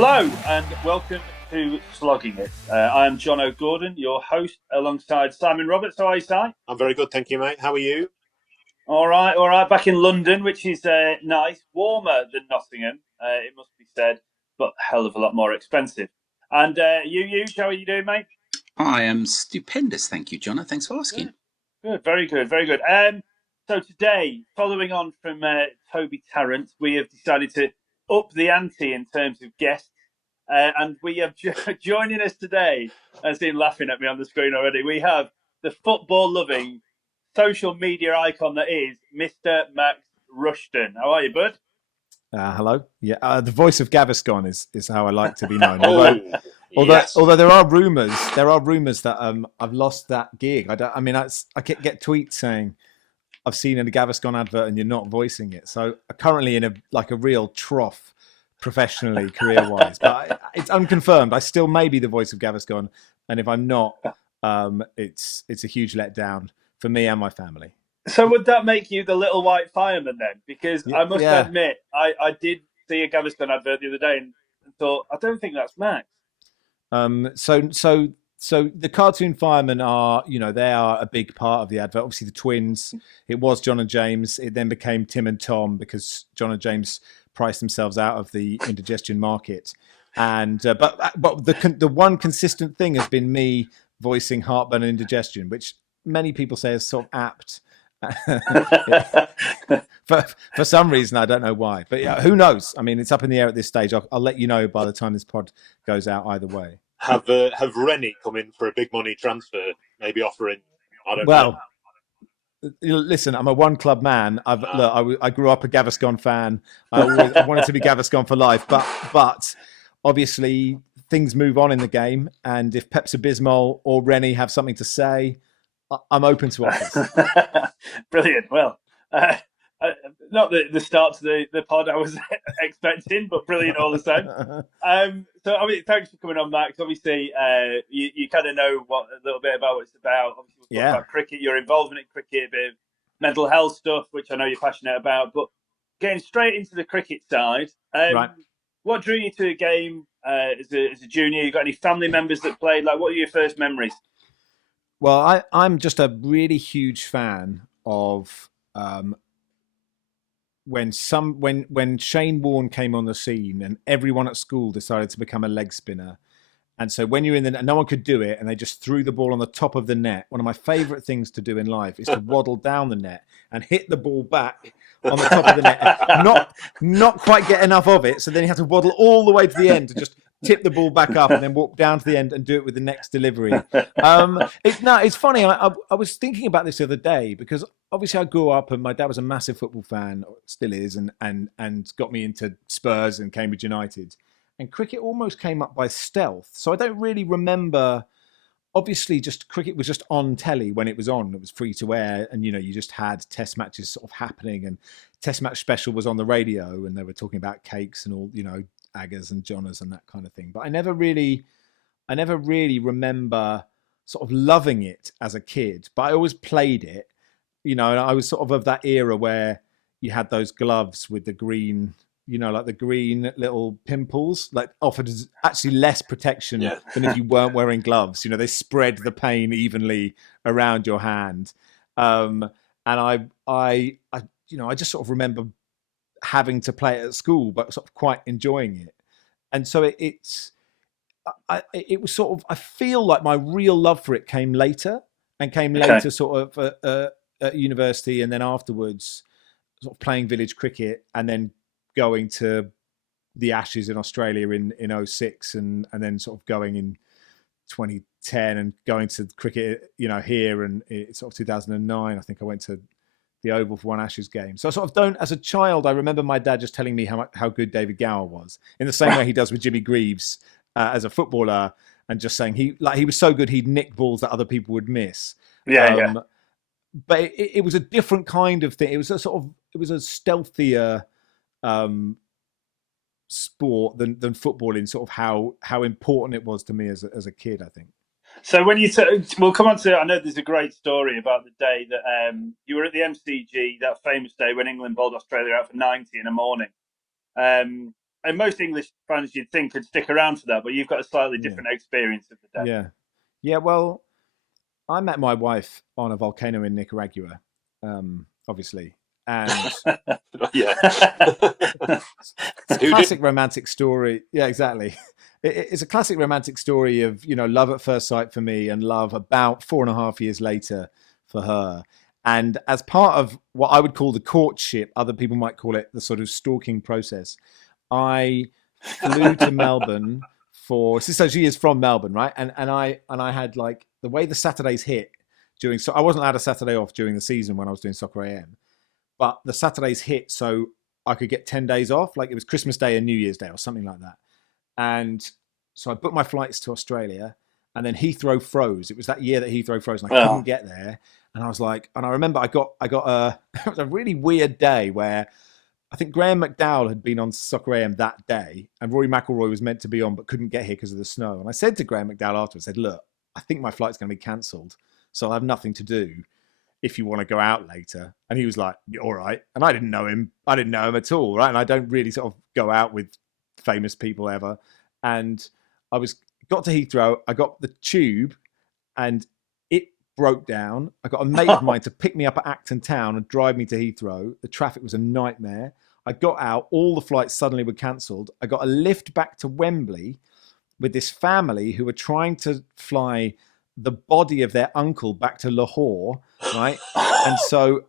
Hello and welcome to Slogging It. I'm John O'Gordon, your host, alongside Simon Roberts. How are you, Si? I'm very good, thank you, mate. How are you? All right, all right. Back in London, which is nice, warmer than Nottingham, it must be said, but a hell of a lot more expensive. And you, how are you doing, mate? I am stupendous, thank you, John. Thanks for asking. Good, very good, very good. So today, following on from Toby Tarrant, we have decided to up the ante in terms of guests. And we have joining us today, I see him laughing at me on the screen already. We have the football-loving social media icon that is Mr. Max Rushden. How are you, bud? Hello. Yeah, the voice of Gaviscon is how I like to be known. Yes. Although there are rumours that I've lost that gig. I get tweets saying I've seen a Gaviscon advert and you're not voicing it. So I'm currently in a real trough professionally, career-wise, but it's unconfirmed. I still may be the voice of Gaviscon, and if I'm not, it's a huge letdown for me and my family. So would that make you the little white fireman then? Because I must Yeah. admit, I did see a Gaviscon advert the other day and thought, I don't think that's Max. So the cartoon firemen are, they are a big part of the advert. Obviously, the twins. It was John and James. It then became Tim and Tom because John and James priced themselves out of the indigestion market. And but the one consistent thing has been me voicing heartburn and indigestion, which many people say is sort of apt. for some reason, I don't know why, but yeah, who knows? I mean, it's up in the air at this stage. I'll let you know by the time this pod goes out. Either way, Have Rennie come in for a big money transfer? Maybe offering. I don't know. well, listen, I'm a one club man. I grew up a Gaviscon fan. I wanted to be Gaviscon for life, but obviously things move on in the game, and if Pepsi-Bismol or Rennie have something to say, I'm open to offers. Brilliant. Well, not the start to the pod I was expecting, but brilliant all the same. So, I mean, thanks for coming on, Max. Obviously, you kind of know a little bit about what it's about. Obviously, we'll talk about cricket, your involvement in cricket, a bit of mental health stuff, which I know you're passionate about. But getting straight into the cricket side, Right. what drew you to the game as a junior? You got any family members that played? Like, what are your first memories? Well, I'm just a really huge fan of when Shane Warne came on the scene and everyone at school decided to become a leg spinner. And so when you're in no one could do it, and they just threw the ball on the top of the net. One of my favourite things to do in life is to waddle down the net and hit the ball back on the top of the net. Not quite get enough of it, so then you have to waddle all the way to the end to just tip the ball back up and then walk down to the end and do it with the next delivery. It's funny. I was thinking about this the other day because obviously I grew up and my dad was a massive football fan, still is, and got me into Spurs and Cambridge United. And cricket almost came up by stealth. So I don't really remember. Obviously, just cricket was just on telly when it was on. It was free to air, and you just had test matches sort of happening. And Test Match Special was on the radio, and they were talking about cakes and all, Aggers and Johners and that kind of thing. But I never really remember sort of loving it as a kid. But I always played it, and I was sort of that era where you had those gloves with the green, like the green little pimples, like offered actually less protection than if you weren't wearing gloves. They spread the pain evenly around your hand. And I just sort of remember having to play it at school, but sort of quite enjoying it. And so it was sort of, I feel like my real love for it came later sort of at university, and then afterwards sort of playing village cricket and then going to the Ashes in Australia in 06 and then sort of going in 2010 and going to cricket, here, and it's sort of 2009. I think I went to the Oval for one Ashes game. So I sort of as a child, I remember my dad just telling me how good David Gower was, in the same way he does with Jimmy Greaves as a footballer, and just saying he was so good he'd nick balls that other people would miss. Yeah. But it was a different kind of thing. It was a stealthier sport than football in sort of how important it was to me as a kid, I think. So when we'll come on to, I know there's a great story about the day that you were at the MCG, that famous day when England bowled Australia out for 90 in the morning. and most English fans you'd think could stick around for that, but you've got a slightly different experience of the day. Yeah. Well, I met my wife on a volcano in Nicaragua, obviously, and Yeah. it's a classic romantic story. Yeah, exactly. It's a classic romantic story of, you know, love at first sight for me and love about 4.5 years later for her. And as part of what I would call the courtship, other people might call it the sort of stalking process, I flew to Melbourne so she is from Melbourne, right? And I had, like, the way the Saturdays hit so I wasn't allowed a Saturday off during the season when I was doing Soccer AM, but the Saturdays hit so I could get 10 days off. Like, it was Christmas Day and New Year's Day or something like that. And so I booked my flights to Australia, and then Heathrow froze. It was that year that Heathrow froze, and I couldn't get there. And I was like, and I remember I got it was a really weird day where I think Graham McDowell had been on Soccer AM that day, and Rory McIlroy was meant to be on but couldn't get here because of the snow. And I said to Graham McDowell afterwards, I said, look, I think my flight's going to be cancelled, so I'll have nothing to do if you want to go out later. And he was like, all right. And I didn't know him at all, right? And I don't really sort of go out with famous people ever. And I got to Heathrow, I got the tube, and it broke down. I got a mate of mine to pick me up at Acton Town and drive me to Heathrow. The traffic was a nightmare. I got out, all the flights suddenly were cancelled. I got a lift back to Wembley with this family who were trying to fly the body of their uncle back to Lahore, right? And so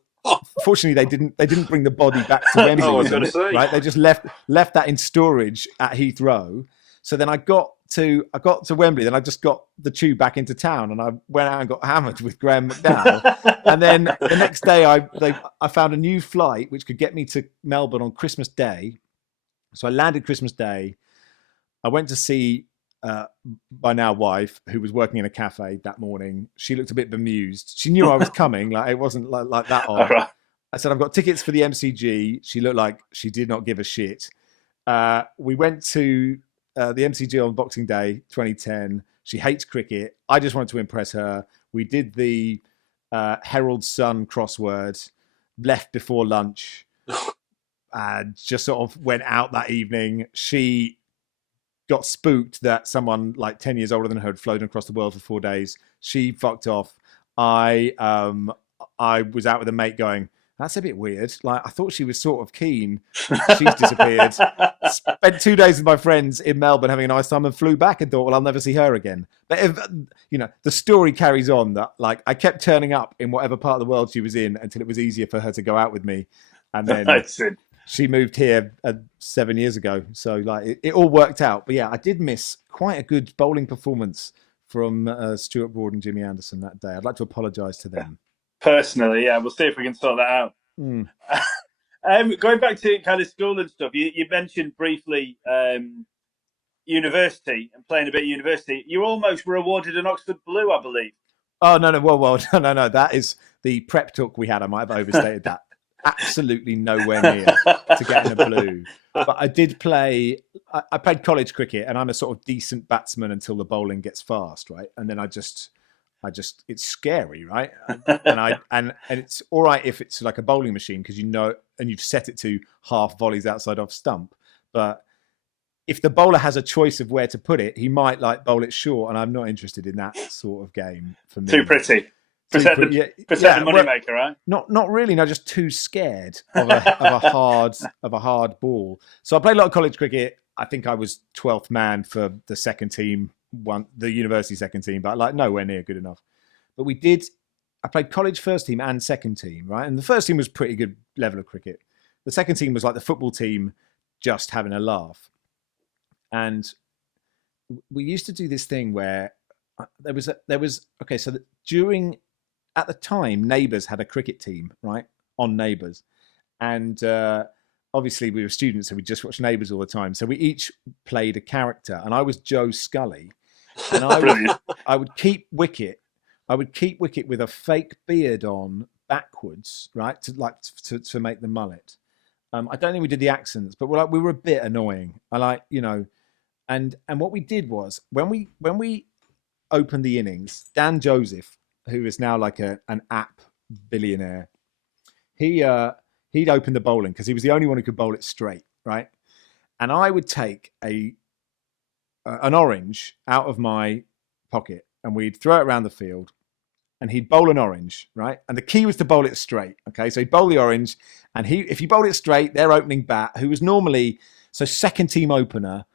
fortunately they didn't bring the body back to Wembley. I was going to say, right? They just left that in storage at Heathrow. So then I got to Wembley, then I just got the tube back into town, and I went out and got hammered with Graham McDowell. And then the next day I found a new flight which could get me to Melbourne on Christmas Day. So I landed Christmas Day. I went to see my now wife, who was working in a cafe that morning. She looked a bit bemused. She knew I was coming. Like, it wasn't like that odd. Right. I said, I've got tickets for the MCG. She looked like she did not give a shit. We went to the MCG on Boxing Day 2010. She hates cricket. I just wanted to impress her. We did the Herald Sun crossword, left before lunch, and just sort of went out that evening. She got spooked that someone like 10 years older than her had flown across the world for 4 days. She fucked off. I was out with a mate going, that's a bit weird. Like, I thought she was sort of keen. She's disappeared. Spent 2 days with my friends in Melbourne having a nice time and flew back and thought, well, I'll never see her again. But if, you know, the story carries on that, like, I kept turning up in whatever part of the world she was in until it was easier for her to go out with me. And then she moved here 7 years ago. So, like, it all worked out. But yeah, I did miss quite a good bowling performance from Stuart Broad and Jimmy Anderson that day. I'd like to apologise to them. Personally, yeah, we'll see if we can sort that out. Going back to kind of school and stuff, you mentioned briefly university and playing a bit of university. You almost were awarded an Oxford Blue, I believe. Oh, no. Well, no. That is the prep talk we had. I might have overstated that. Absolutely nowhere near to getting a blue. But I did play. I played college cricket, and I'm a sort of decent batsman until the bowling gets fast, right? And then I just it's scary, right? And it's all right if it's like a bowling machine because you know, and you've set it to half volleys outside off stump. But if the bowler has a choice of where to put it, he might like bowl it short, and I'm not interested in that sort of game for me. Too pretty. Protect the moneymaker, right? Not really. No, just too scared of a hard ball. So I played a lot of college cricket. I think I was 12th man for the second team, the university second team, but like nowhere near good enough. But I played college first team and second team, right? And the first team was pretty good level of cricket. The second team was like the football team, just having a laugh. And we used to do this thing where at the time, Neighbours had a cricket team, right? On Neighbours. And obviously we were students, so we just watched Neighbours all the time. So we each played a character, and I was Joe Scully. And I would keep wicket. I would keep wicket with a fake beard on backwards, right? To make the mullet. I don't think we did the accents, but we were a bit annoying. And what we did was when we opened the innings, Dan Joseph, who is now like an app billionaire, he'd open the bowling because he was the only one who could bowl it straight, right? and I would take an orange out of my pocket, and we'd throw it around the field, and he'd bowl an orange, right? And the key was to bowl it straight. Okay, so he'd bowl the orange, and if he bowled it straight, their opening bat, who was normally second team opener,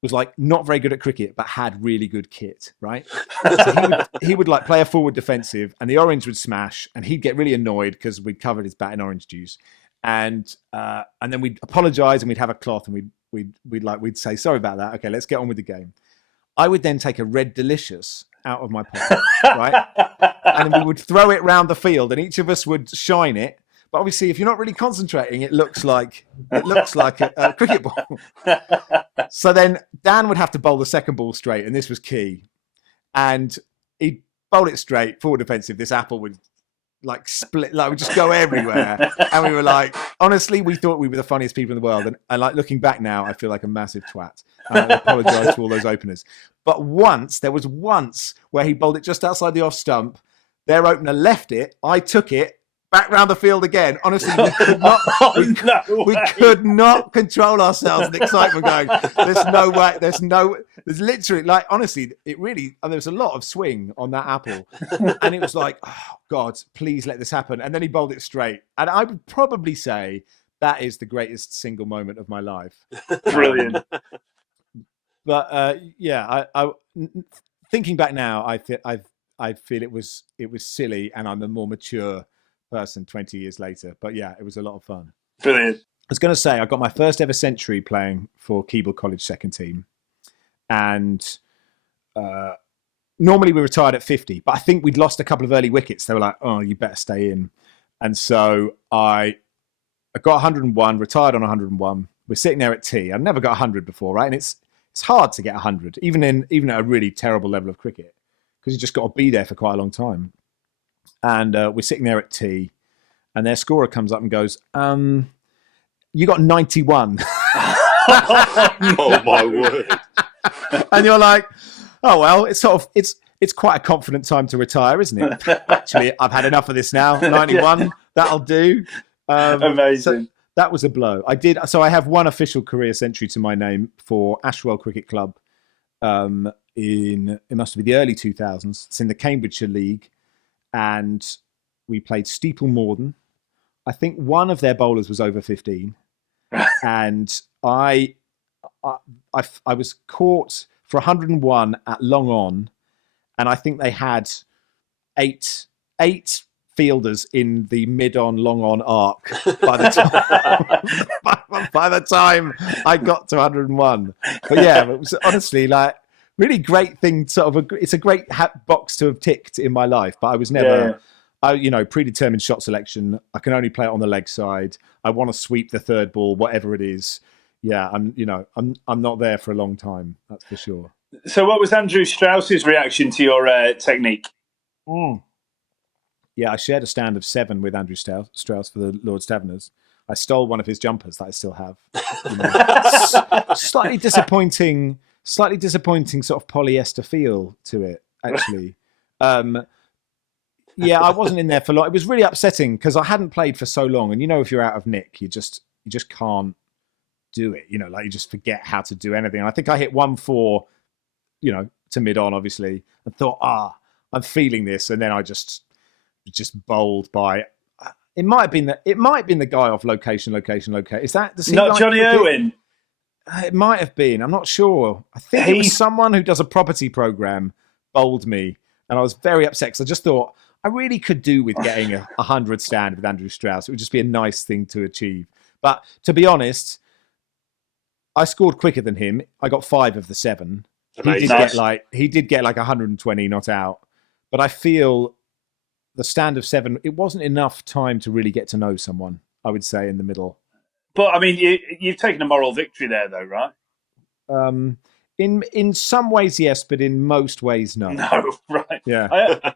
was like not very good at cricket, but had really good kit, right? So he would like play a forward defensive, and the orange would smash, and he'd get really annoyed because we'd covered his bat in orange juice, and then we'd apologise, and we'd have a cloth, and we'd say sorry about that. Okay, let's get on with the game. I would then take a Red Delicious out of my pocket, right? And we would throw it round the field, and each of us would shine it. But obviously, if you're not really concentrating, it looks like a cricket ball. So then Dan would have to bowl the second ball straight, and this was key. And he'd bowl it straight, forward defensive. This apple would like split, like would just go everywhere. And we were like, honestly, we thought we were the funniest people in the world. And like looking back now, I feel like a massive twat. I apologise to all those openers. But there was once where he bowled it just outside the off stump. Their opener left it. I took it. Back round the field again. Honestly, we could not control ourselves. The excitement going. There's no way. There's literally like honestly, it really. And there was a lot of swing on that apple, and it was like, oh God, please let this happen. And then he bowled it straight, and I would probably say that is the greatest single moment of my life. Brilliant. But thinking back now, I feel it was silly, and I'm a more mature person 20 years later. But yeah, it was a lot of fun. Brilliant. I was going to say I got my first ever century playing for Keble College second team, and normally we retired at 50, but I think we'd lost a couple of early wickets. They were like, "Oh, you better stay in," and so I got 101, retired on 101. We're sitting there at tea. I've never got 100 before, right? And it's hard to get 100, even at a really terrible level of cricket, because you just got to be there for quite a long time. And we're sitting there at tea, and their scorer comes up and goes, "You got 91." Oh my word! And you're like, "Oh well, it's quite a confident time to retire, isn't it?" Actually, I've had enough of this now. 91, that'll do. Amazing. So that was a blow. I have one official career century to my name for Ashwell Cricket Club. It must be the early 2000s. It's in the Cambridgeshire League. And we played Steeple Morden. I think one of their bowlers was over 15, and I was caught for 101 at long on, and I think they had eight fielders in the mid on long on arc by the time I got to 101. But yeah, it was honestly like. Really great thing, it's a great box to have ticked in my life, but I was never, predetermined shot selection. I can only play it on the leg side. I want to sweep the third ball, whatever it is. Yeah, I'm not there for a long time. That's for sure. So, what was Andrew Strauss's reaction to your technique? Yeah, I shared a stand of 7 with Andrew Strauss for the Lord's Taverners. I stole one of his jumpers that I still have. Slightly disappointing sort of polyester feel to it, actually. Yeah, I wasn't in there for long. It was really upsetting because I hadn't played for so long, and if you're out of nick, you just can't do it. Like you just forget how to do anything. And I think I hit 1-4, to mid on, obviously, and thought, I'm feeling this, and then I just bowled by. It might have been the guy off location. Is that not Johnny Owen? It might have been. I'm not sure. I think it was someone who does a property program bowled me, and I was very upset because I just thought I really could do with getting a 100 stand with Andrew Strauss. It would just be a nice thing to achieve. But to be honest, I scored quicker than him. I got 5 of the 7. Amazing. He did get like 120 not out. But I feel the stand of 7, it wasn't enough time to really get to know someone, I would say, in the middle. But I mean, you've taken a moral victory there, though, right? In some ways, yes, but in most ways, no. No, right. Yeah.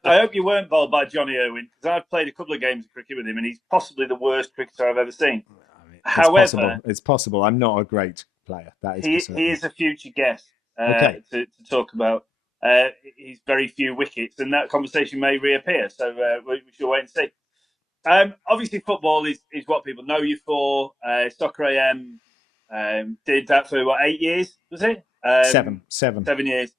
I hope you weren't bowled by Johnny Owen, because I've played a couple of games of cricket with him, and he's possibly the worst cricketer I've ever seen. However, it's possible. I'm not a great player. That is he is a future guest to talk about his very few wickets, and that conversation may reappear. So we shall wait and see. Obviously, football is what people know you for. Soccer AM Did that for, 8 years, was it? 7. 7 years.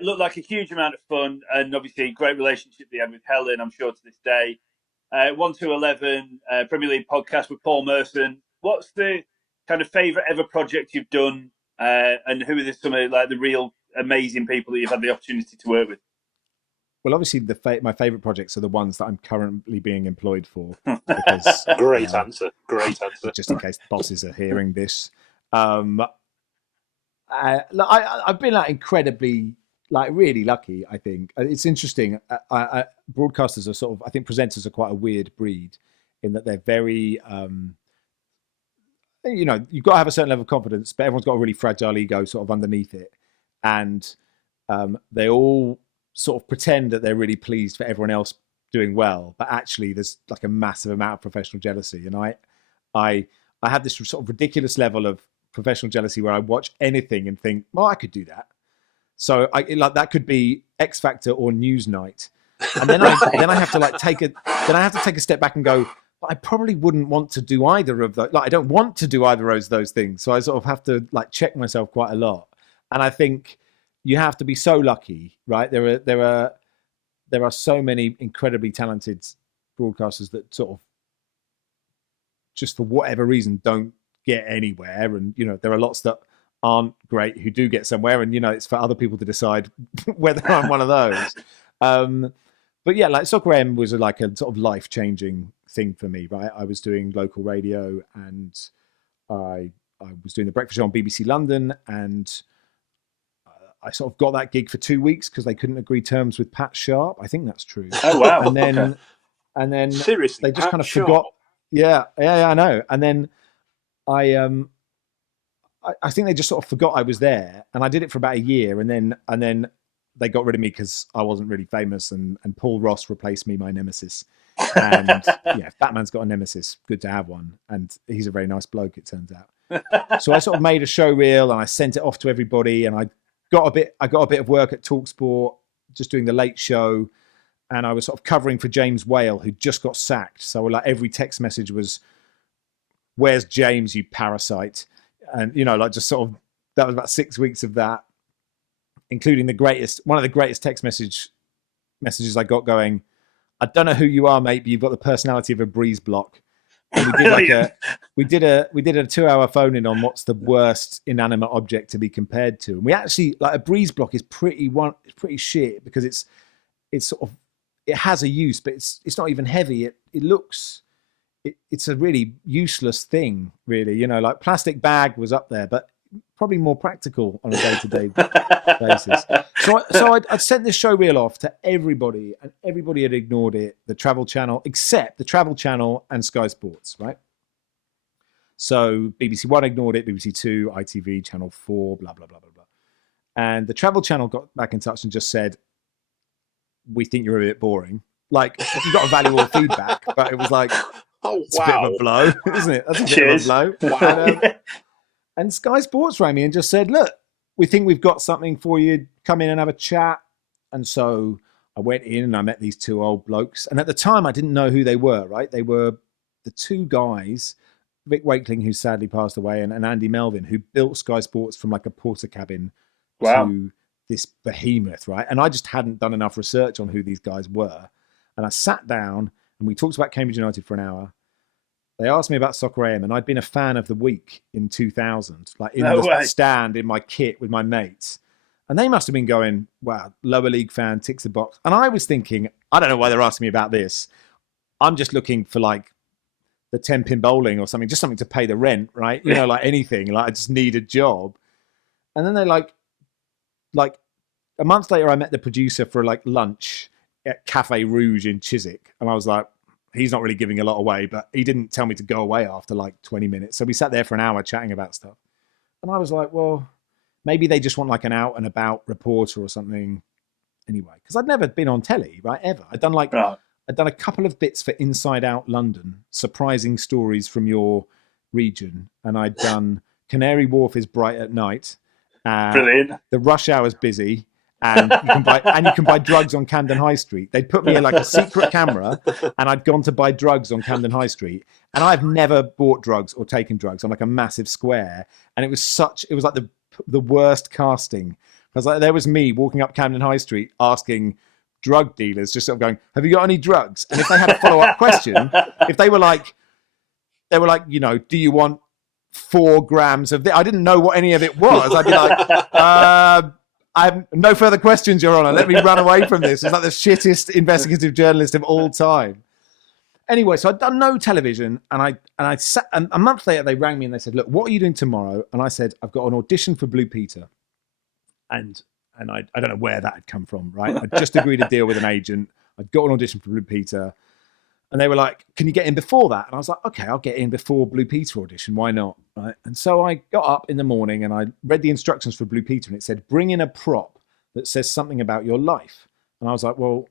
Looked like a huge amount of fun, and obviously great relationship they had with Helen, I'm sure, to this day. 1 to 11 Premier League podcast with Paul Merson. What's the kind of favourite ever project you've done, and who are some of the real amazing people that you've had the opportunity to work with? Well, obviously, my favourite projects are the ones that I'm currently being employed for. Because, Great answer. Just in case the bosses are hearing this. I've been incredibly, really lucky, I think. It's interesting. Broadcasters are sort of, I think presenters are quite a weird breed in that they're very, you've got to have a certain level of confidence, but everyone's got a really fragile ego sort of underneath it. And they all sort of pretend that they're really pleased for everyone else doing well, but actually there's a massive amount of professional jealousy. And I have this sort of ridiculous level of professional jealousy where I watch anything and think, well, I could do that. So that could be X Factor or Newsnight. And then I have to take a step back and go, but I probably wouldn't want to do either of those. I don't want to do either of those things. So I sort of have to check myself quite a lot. And I think you have to be so lucky, right? There are so many incredibly talented broadcasters that sort of just for whatever reason don't get anywhere, and there are lots that aren't great who do get somewhere, and it's for other people to decide whether I'm one of those. But yeah, Soccer M was a sort of life-changing thing for me, right? I was doing local radio, and I was doing the breakfast show on BBC London, and I sort of got that gig for 2 weeks because they couldn't agree terms with Pat Sharp. I think that's true. Oh wow! And then seriously, they just Pat kind of Sharp? forgot. Yeah, I know. And then I think they just sort of forgot I was there, and I did it for about a year, and then they got rid of me because I wasn't really famous, and Paul Ross replaced me, my nemesis. And yeah, Batman's got a nemesis, good to have one, and he's a very nice bloke, it turns out. So I sort of made a show reel, and I sent it off to everybody, and I got a bit of work at TalkSport, just doing the late show, and I was sort of covering for James Whale, who just got sacked. So every text message was, "Where's James, you parasite?" And just sort of, that was about 6 weeks of that, including one of the greatest text messages I got going, "I don't know who you are, mate, but you've got the personality of a breeze block." And we did a 2-hour phone in on what's the worst inanimate object to be compared to. And we actually, a breeze block is pretty shit because it's sort of, it has a use, but it's not even heavy. It's a really useless thing, really. Plastic bag was up there, but probably more practical on a day-to-day basis. So I'd sent this show reel off to everybody, and everybody had ignored it. The Travel Channel, except the Travel Channel and Sky Sports, right? So BBC One ignored it, BBC Two, ITV, Channel 4, blah, blah, blah, blah, blah. And the Travel Channel got back in touch and just said, "We think you're a bit boring." You got a valuable feedback, but it was it's a bit of a blow, isn't it? That's a bit of a blow. Wow. And Sky Sports rang me and just said, "Look, we think we've got something for you. Come in and have a chat." And so I went in and I met these two old blokes. And at the time, I didn't know who they were, right? They were the two guys, Vic Wakeling, who sadly passed away, and Andy Melvin, who built Sky Sports from a porter cabin to this behemoth, right? And I just hadn't done enough research on who these guys were. And I sat down and we talked about Cambridge United for an hour. They asked me about Soccer AM, and I'd been a fan of the week in 2000, the stand in my kit with my mates. And they must have been going, "Wow, lower league fan, ticks the box." And I was thinking, I don't know why they're asking me about this. I'm just looking for the 10-pin bowling or something, just something to pay the rent, right? Anything. I just need a job. And then they a month later, I met the producer for lunch at Cafe Rouge in Chiswick, and I was like, he's not really giving a lot away, but he didn't tell me to go away after 20 minutes. So we sat there for an hour chatting about stuff. And I was like, well, maybe they just want an out and about reporter or something anyway. Because I'd never been on telly, right, ever. I'd done a couple of bits for Inside Out London, surprising stories from your region. And I'd done Canary Wharf is bright at night. Brilliant. The rush hour's busy. and you can buy drugs on Camden High Street. They'd put me in like a secret camera, and I'd gone to buy drugs on Camden High Street. And I've never bought drugs or taken drugs on like a massive square. And it was like the worst casting. Because like there was me walking up Camden High Street asking drug dealers, just sort of going, "Have you got any drugs?" And if they had a follow-up question, if they were like, you know, "Do you want 4 grams of this?" I didn't know what any of it was. I'd be like, I have no further questions, Your Honor. Let me run away from this. It's like the shittest investigative journalist of all time. Anyway, so I'd done no television, and I sat. And a month later, they rang me and they said, "Look, what are you doing tomorrow?" And I said, "I've got an audition for Blue Peter," and I don't know where that had come from. Right, I just agreed a deal with an agent. I'd got an audition for Blue Peter, and they were like, "Can you get in before that?" And I was like, "Okay, I'll get in before Blue Peter audition. Why not?" Right, and so I got up in the morning and I read the instructions for Blue Peter, and it said, "Bring in a prop that says something about your life." And I was like, "Well,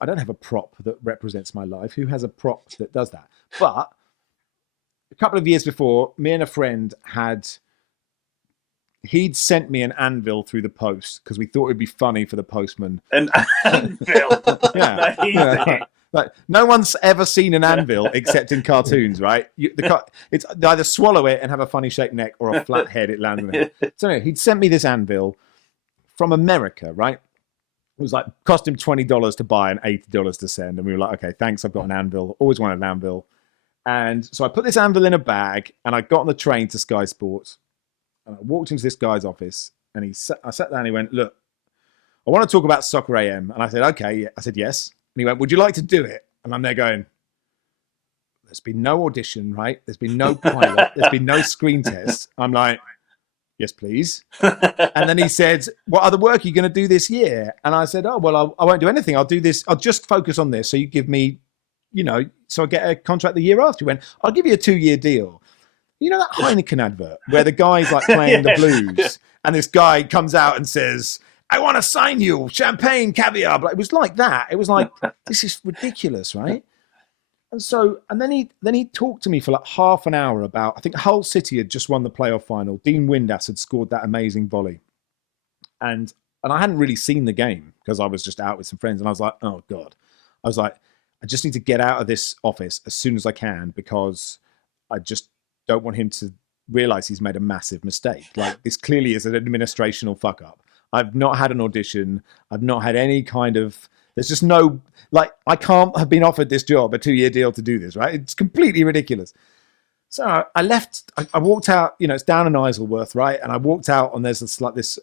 I don't have a prop that represents my life. Who has a prop that does that?" But a couple of years before, me and a friend he'd sent me an anvil through the post because we thought it'd be funny for the postman. An anvil? Yeah. Like, no one's ever seen an anvil except in cartoons, right? It's either swallow it and have a funny shaped neck, or a flat head, it lands on the head. So anyway, he'd sent me this anvil from America, right? It was like, cost him $20 to buy and $80 to send. And we were like, okay, thanks, I've got an anvil. Always wanted an anvil. And so I put this anvil in a bag, and I got on the train to Sky Sports. And I walked into this guy's office, and I sat down and he went, "Look, I want to talk about Soccer AM." And I said, "Okay." Yeah. I said, "Yes." And he went, "Would you like to do it?" And I'm there going, there's been no audition, right? There's been no pilot. There's been no screen test. I'm like, "Yes, please." And then he said, "What other work are you going to do this year?" And I said, "Oh, well, I won't do anything. I'll do this. I'll just focus on this. So you give me, you know, so I get a contract the year after." He went, "I'll give you a 2-year deal." You know that Heineken advert where the guy's like playing the blues and this guy comes out and says, "I want to sign you, champagne, caviar." But it was like that. It was like, this is ridiculous, right? And then he talked to me for like half an hour about, I think Hull City had just won the playoff final. Dean Windass had scored that amazing volley. And I hadn't really seen the game because I was just out with some friends. And I was like, oh God. I was like, I just need to get out of this office as soon as I can because I just don't want him to realize he's made a massive mistake. Like, this clearly is an administrational fuck up. I've not had an audition. I've not had any kind of, there's just no, like, I can't have been offered this job, a 2-year deal to do this, right? It's completely ridiculous. So I left, I walked out, you know, it's down in Isleworth, right? And I walked out and there's this,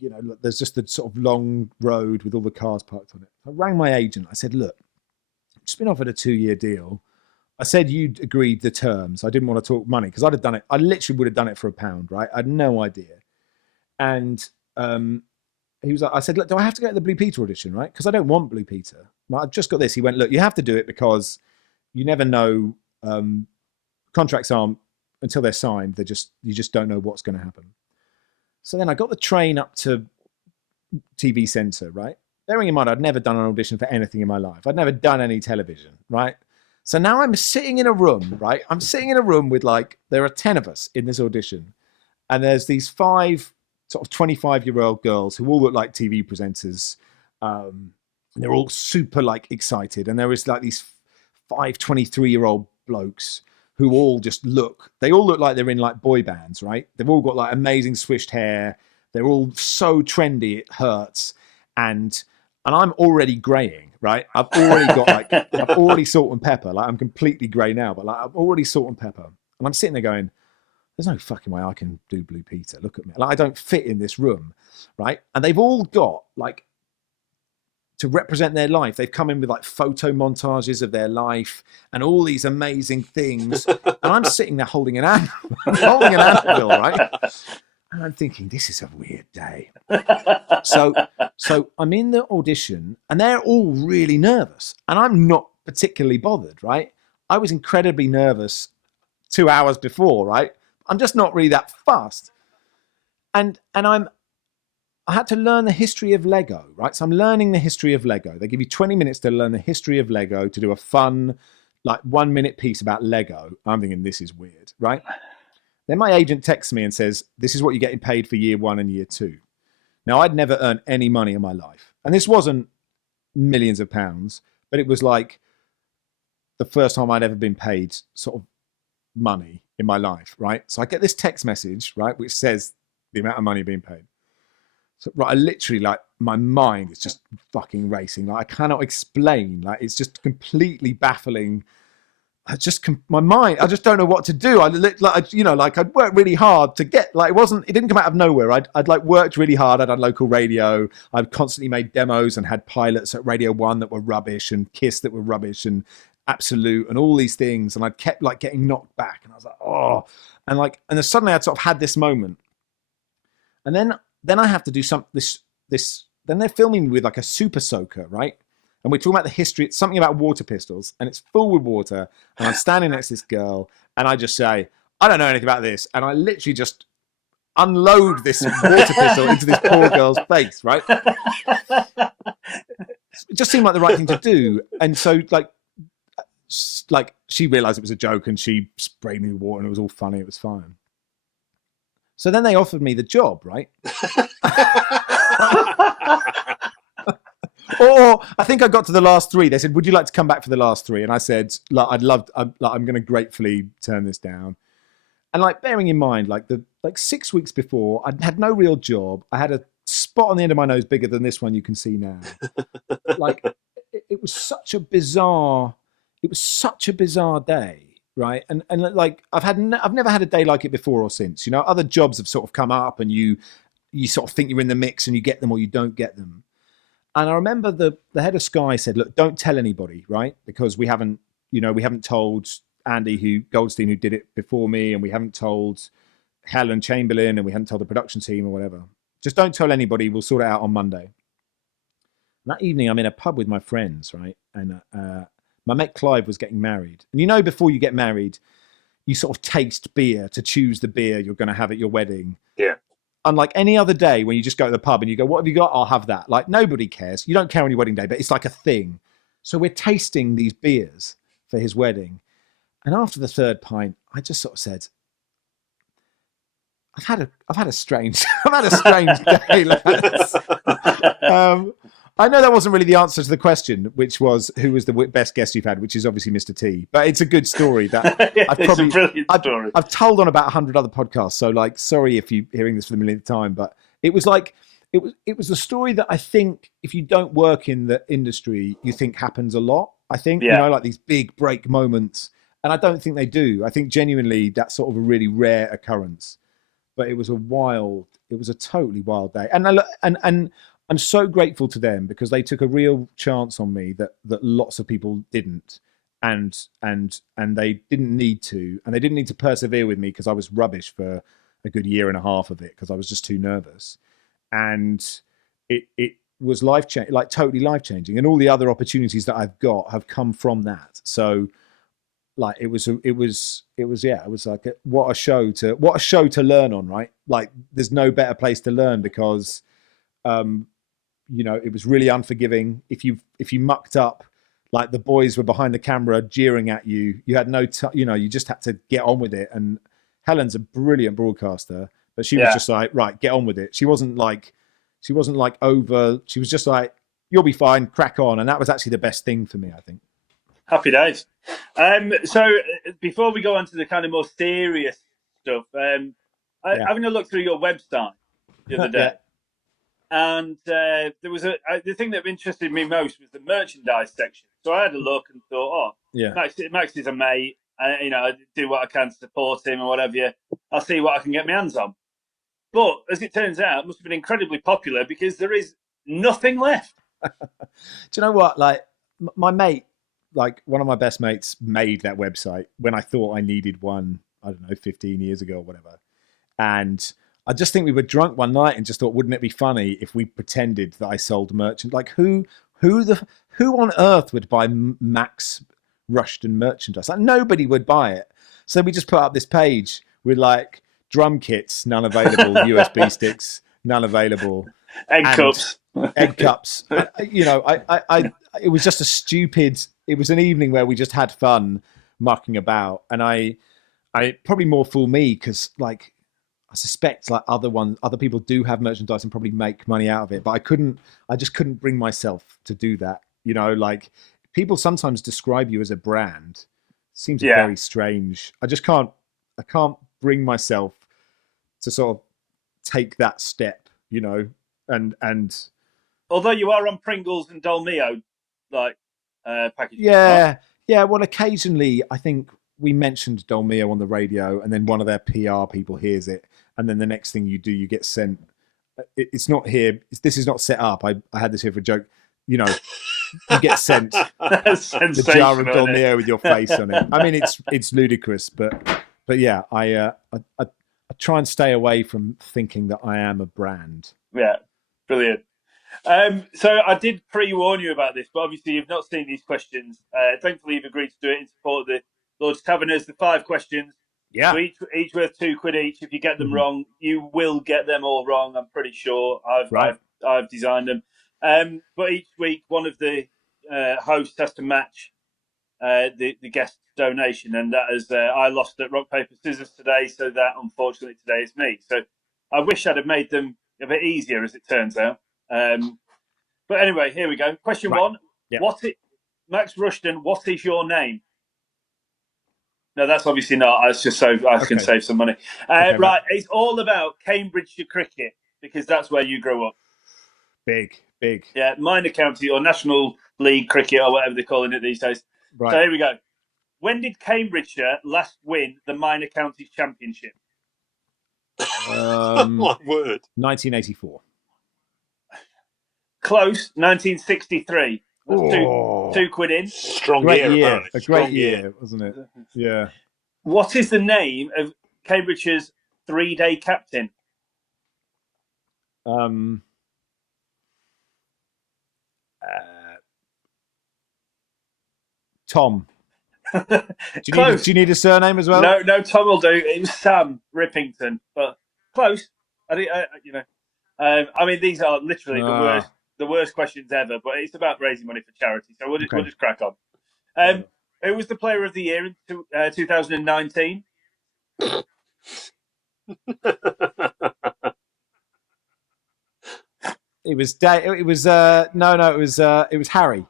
you know, there's just the sort of long road with all the cars parked on it. I rang my agent. I said, "Look, I've just been offered a 2-year deal. I said you'd agreed the terms. I didn't want to talk money because I'd have done it. I literally would have done it for £1, right? I had no idea." And he was like, I said, "Look, do I have to go to the Blue Peter audition, right? Because I don't want Blue Peter. I've just got this." He went, "Look, you have to do it because you never know. Contracts aren't, until they're signed, you just don't know what's going to happen." So then I got the train up to TV Centre, right? Bearing in mind, I'd never done an audition for anything in my life. I'd never done any television, right? So now I'm sitting in a room, right? I'm sitting in a room with there are 10 of us in this audition. And there's these 5 sort of 25-year-old girls who all look like TV presenters. And they're all super excited. And there is these 5 23-year-old blokes who all just they all look like they're in boy bands, right? They've all got amazing swished hair. They're all so trendy, it hurts. And I'm already graying, right? I've already got I've already salt and pepper. I'm completely grey now, but I'm already salt and pepper. And I'm sitting there going, there's no fucking way I can do Blue Peter. Look at me. I don't fit in this room, right? And they've all got to represent their life. They've come in with photo montages of their life and all these amazing things. And I'm sitting there holding an anvil, right? And I'm thinking, this is a weird day. So I'm in the audition and they're all really nervous and I'm not particularly bothered, right? I was incredibly nervous 2 hours before, right? I'm just not really that fast. And I had to learn the history of Lego, right? So I'm learning the history of Lego. They give you 20 minutes to learn the history of Lego, to do a fun, 1-minute piece about Lego. I'm thinking, this is weird, right? Then my agent texts me and says, "This is what you're getting paid for year 1 and year 2. Now, I'd never earned any money in my life. And this wasn't millions of pounds, but it was like the first time I'd ever been paid sort of money in my life, right? So I get this text message, right, which says the amount of money being paid. So, right, I literally, like, my mind is just fucking racing. Like, I cannot explain. Like, it's just completely baffling. My mind, I just don't know what to do. I'd worked really hard to get, like, it didn't come out of nowhere. I'd like worked really hard. I'd done local radio. I'd constantly made demos and had pilots at Radio 1 that were rubbish and Kiss that were rubbish and Absolute and all these things. And I'd kept like getting knocked back. And I was like, oh, and then suddenly I'd sort of had this moment. And then I have to do then they're filming me with like a super soaker, right? And we're talking about the history. It's something about water pistols, and it's full with water. And I'm standing next to this girl, and I just say, I don't know anything about this. And I literally just unload this water pistol into this poor girl's face, right? It just seemed like the right thing to do. And so, like she realized it was a joke, and she sprayed me with water, and it was all funny. It was fine. So then they offered me the job, right? Or I think I got to the last three. They said, would you like to come back for the last three? And I said, I'm going to gratefully turn this down. And like, bearing in mind, like 6 weeks before, I had no real job. I had a spot on the end of my nose bigger than this one you can see now. Like, it was such a bizarre day. Right. And like, I've never had a day like it before or since, you know. Other jobs have sort of come up and you sort of think you're in the mix and you get them or you don't get them. And I remember the head of Sky said, look, don't tell anybody, right? Because we haven't told Andy Goldstein, who did it before me, and we haven't told Helen Chamberlain, and we haven't told the production team or whatever. Just don't tell anybody. We'll sort it out on Monday. And that evening, I'm in a pub with my friends, right? And my mate Clive was getting married. And you know, before you get married, you sort of taste beer to choose the beer you're going to have at your wedding. Yeah. Unlike any other day when you just go to the pub and you go, what have you got? I'll have that. Like, nobody cares. You don't care on your wedding day, but it's like a thing. So we're tasting these beers for his wedding. And after the third pint, I just sort of said, I've had a strange day, lads. I know that wasn't really the answer to the question, which was who was the best guest you've had, which is obviously Mr. T. But it's a good story that it's a brilliant story. I've told on about 100 other podcasts. So, like, sorry if you're hearing this for the millionth time, but it was like it was a story that I think if you don't work in the industry, you think happens a lot. I think you know, like these big break moments, and I don't think they do. I think genuinely that's sort of a really rare occurrence. But it was a totally wild day, and I'm so grateful to them because they took a real chance on me that lots of people didn't, and they didn't need to, and they didn't need to persevere with me because I was rubbish for a good year and a half of it because I was just too nervous, and it was totally life changing, and all the other opportunities that I've got have come from that. So, like, it was like what a show to learn on, right? Like, there's no better place to learn because. You know, it was really unforgiving. If you mucked up, like, the boys were behind the camera jeering at you. You had you just had to get on with it. And Helen's a brilliant broadcaster, but she was just like, right, get on with it. She wasn't like over. She was just like, you'll be fine, crack on. And that was actually the best thing for me, I think. Happy days. So before we go on to the kind of more serious stuff, having a look through your website the other day. And there was the thing that interested me most was the merchandise section. So I had a look and thought, Max is a mate. I do what I can to support him or whatever. I'll see what I can get my hands on. But as it turns out, it must have been incredibly popular because there is nothing left. Do you know what? Like, my mate, like, one of my best mates made that website when I thought I needed one, I don't know, 15 years ago or whatever. And I just think we were drunk one night and just thought, wouldn't it be funny if we pretended that I sold merchandise? Like, who on earth would buy Max Rushden merchandise? Like, nobody would buy it. So we just put up this page with, like, drum kits, none available, USB sticks, none available, egg cups. You know, it was just it was an evening where we just had fun mucking about, and I probably more fool me because, like, I suspect like other people do have merchandise and probably make money out of it, but I just couldn't bring myself to do that. You know, like people sometimes describe you as a brand. Seems Yeah. very strange. I can't bring myself to sort of take that step, you know, and Although you are on Pringles and Dolmio, like packaging. yeah, yeah. Well, occasionally I think we mentioned Dolmio on the radio, and then one of their PR people hears it, and then the next thing you do, you get sent. It's not here. This is not set up. I had this here for a joke. You know, you get sent the jar of Dolmio with your face on it. I mean, it's ludicrous, but yeah, I try and stay away from thinking that I am a brand. Yeah, brilliant. So I did pre-warn you about this, but obviously you've not seen these questions. Thankfully, you've agreed to do it in support of the Lord's Taverners. The 5 questions, Yeah, so each worth £2 each. If you get them wrong, you will get them all wrong. I'm pretty sure. I've designed them. But each week, one of the hosts has to match the guest donation, and that is I lost at rock paper scissors today, so that unfortunately today is me. So I wish I'd have made them a bit easier, as it turns out. But anyway, here we go. Question 1: Yeah. Max Rushden, what is your name? No, that's obviously not. That's just so I can save some money. Right, it's all about Cambridgeshire cricket because that's where you grew up. Big. Yeah, minor county or National League cricket or whatever they're calling it these days. Right. So here we go. When did Cambridgeshire last win the Minor Counties Championship? My word. 1984. Close, 1963. That's £2 in. Strong Great year, year. apparently. A great year, wasn't it? Yeah. What is the name of Cambridgeshire's 3-day captain? Tom. Do you need a surname as well? No, Tom will do. It was Sam Rippington, but close. I mean, these are literally the worst questions ever, but it's about raising money for charity, so we'll just crack on. Who was the Player of the Year in 2019? It was Harry.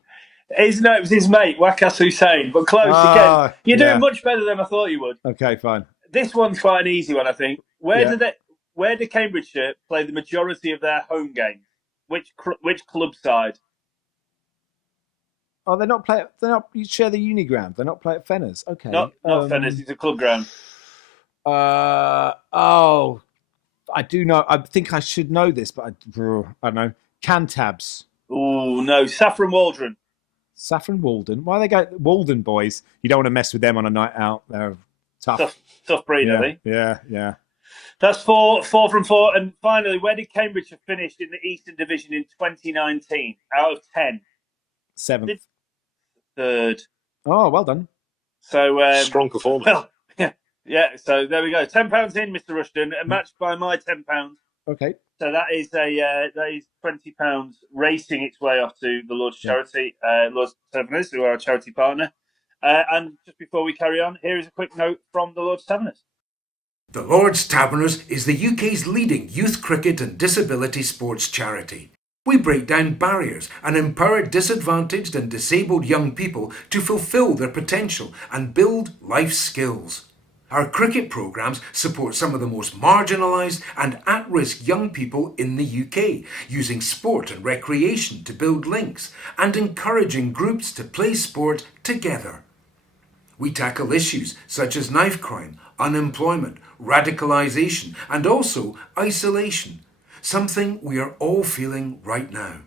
It was his mate, Waqas Hussain, but close again. You're doing much better than I thought you would. Okay, fine. This one's quite an easy one, I think. Where did Cambridgeshire play the majority of their home games? Which club side? Oh, they're not. You share the uni ground. They're not play at Fenners. Okay, not Fenners. It's a club ground. I do know. I think I should know this, but I don't know. Cantabs. Oh no, Saffron Waldron. Saffron Walden. Why they go Walden boys? You don't want to mess with them on a night out. They're tough breed, are they? Yeah. That's four from 4. And finally, where did Cambridgeshire finish in the Eastern Division in 2019? Out of 10, 7th, 3rd. Oh, well done. So strong performance. Well, yeah. So there we go. £10 in, Mr. Rushden, matched by my £10. Okay. So that is £20 racing its way off to the Lord's charity, Lord's Taverners, who are our charity partner. And just before we carry on, here is a quick note from the Lord's Taverners. The Lord's Taverners is the UK's leading youth cricket and disability sports charity. We break down barriers and empower disadvantaged and disabled young people to fulfil their potential and build life skills. Our cricket programmes support some of the most marginalised and at-risk young people in the UK, using sport and recreation to build links and encouraging groups to play sport together. We tackle issues such as knife crime, unemployment, radicalisation and also isolation, something we are all feeling right now.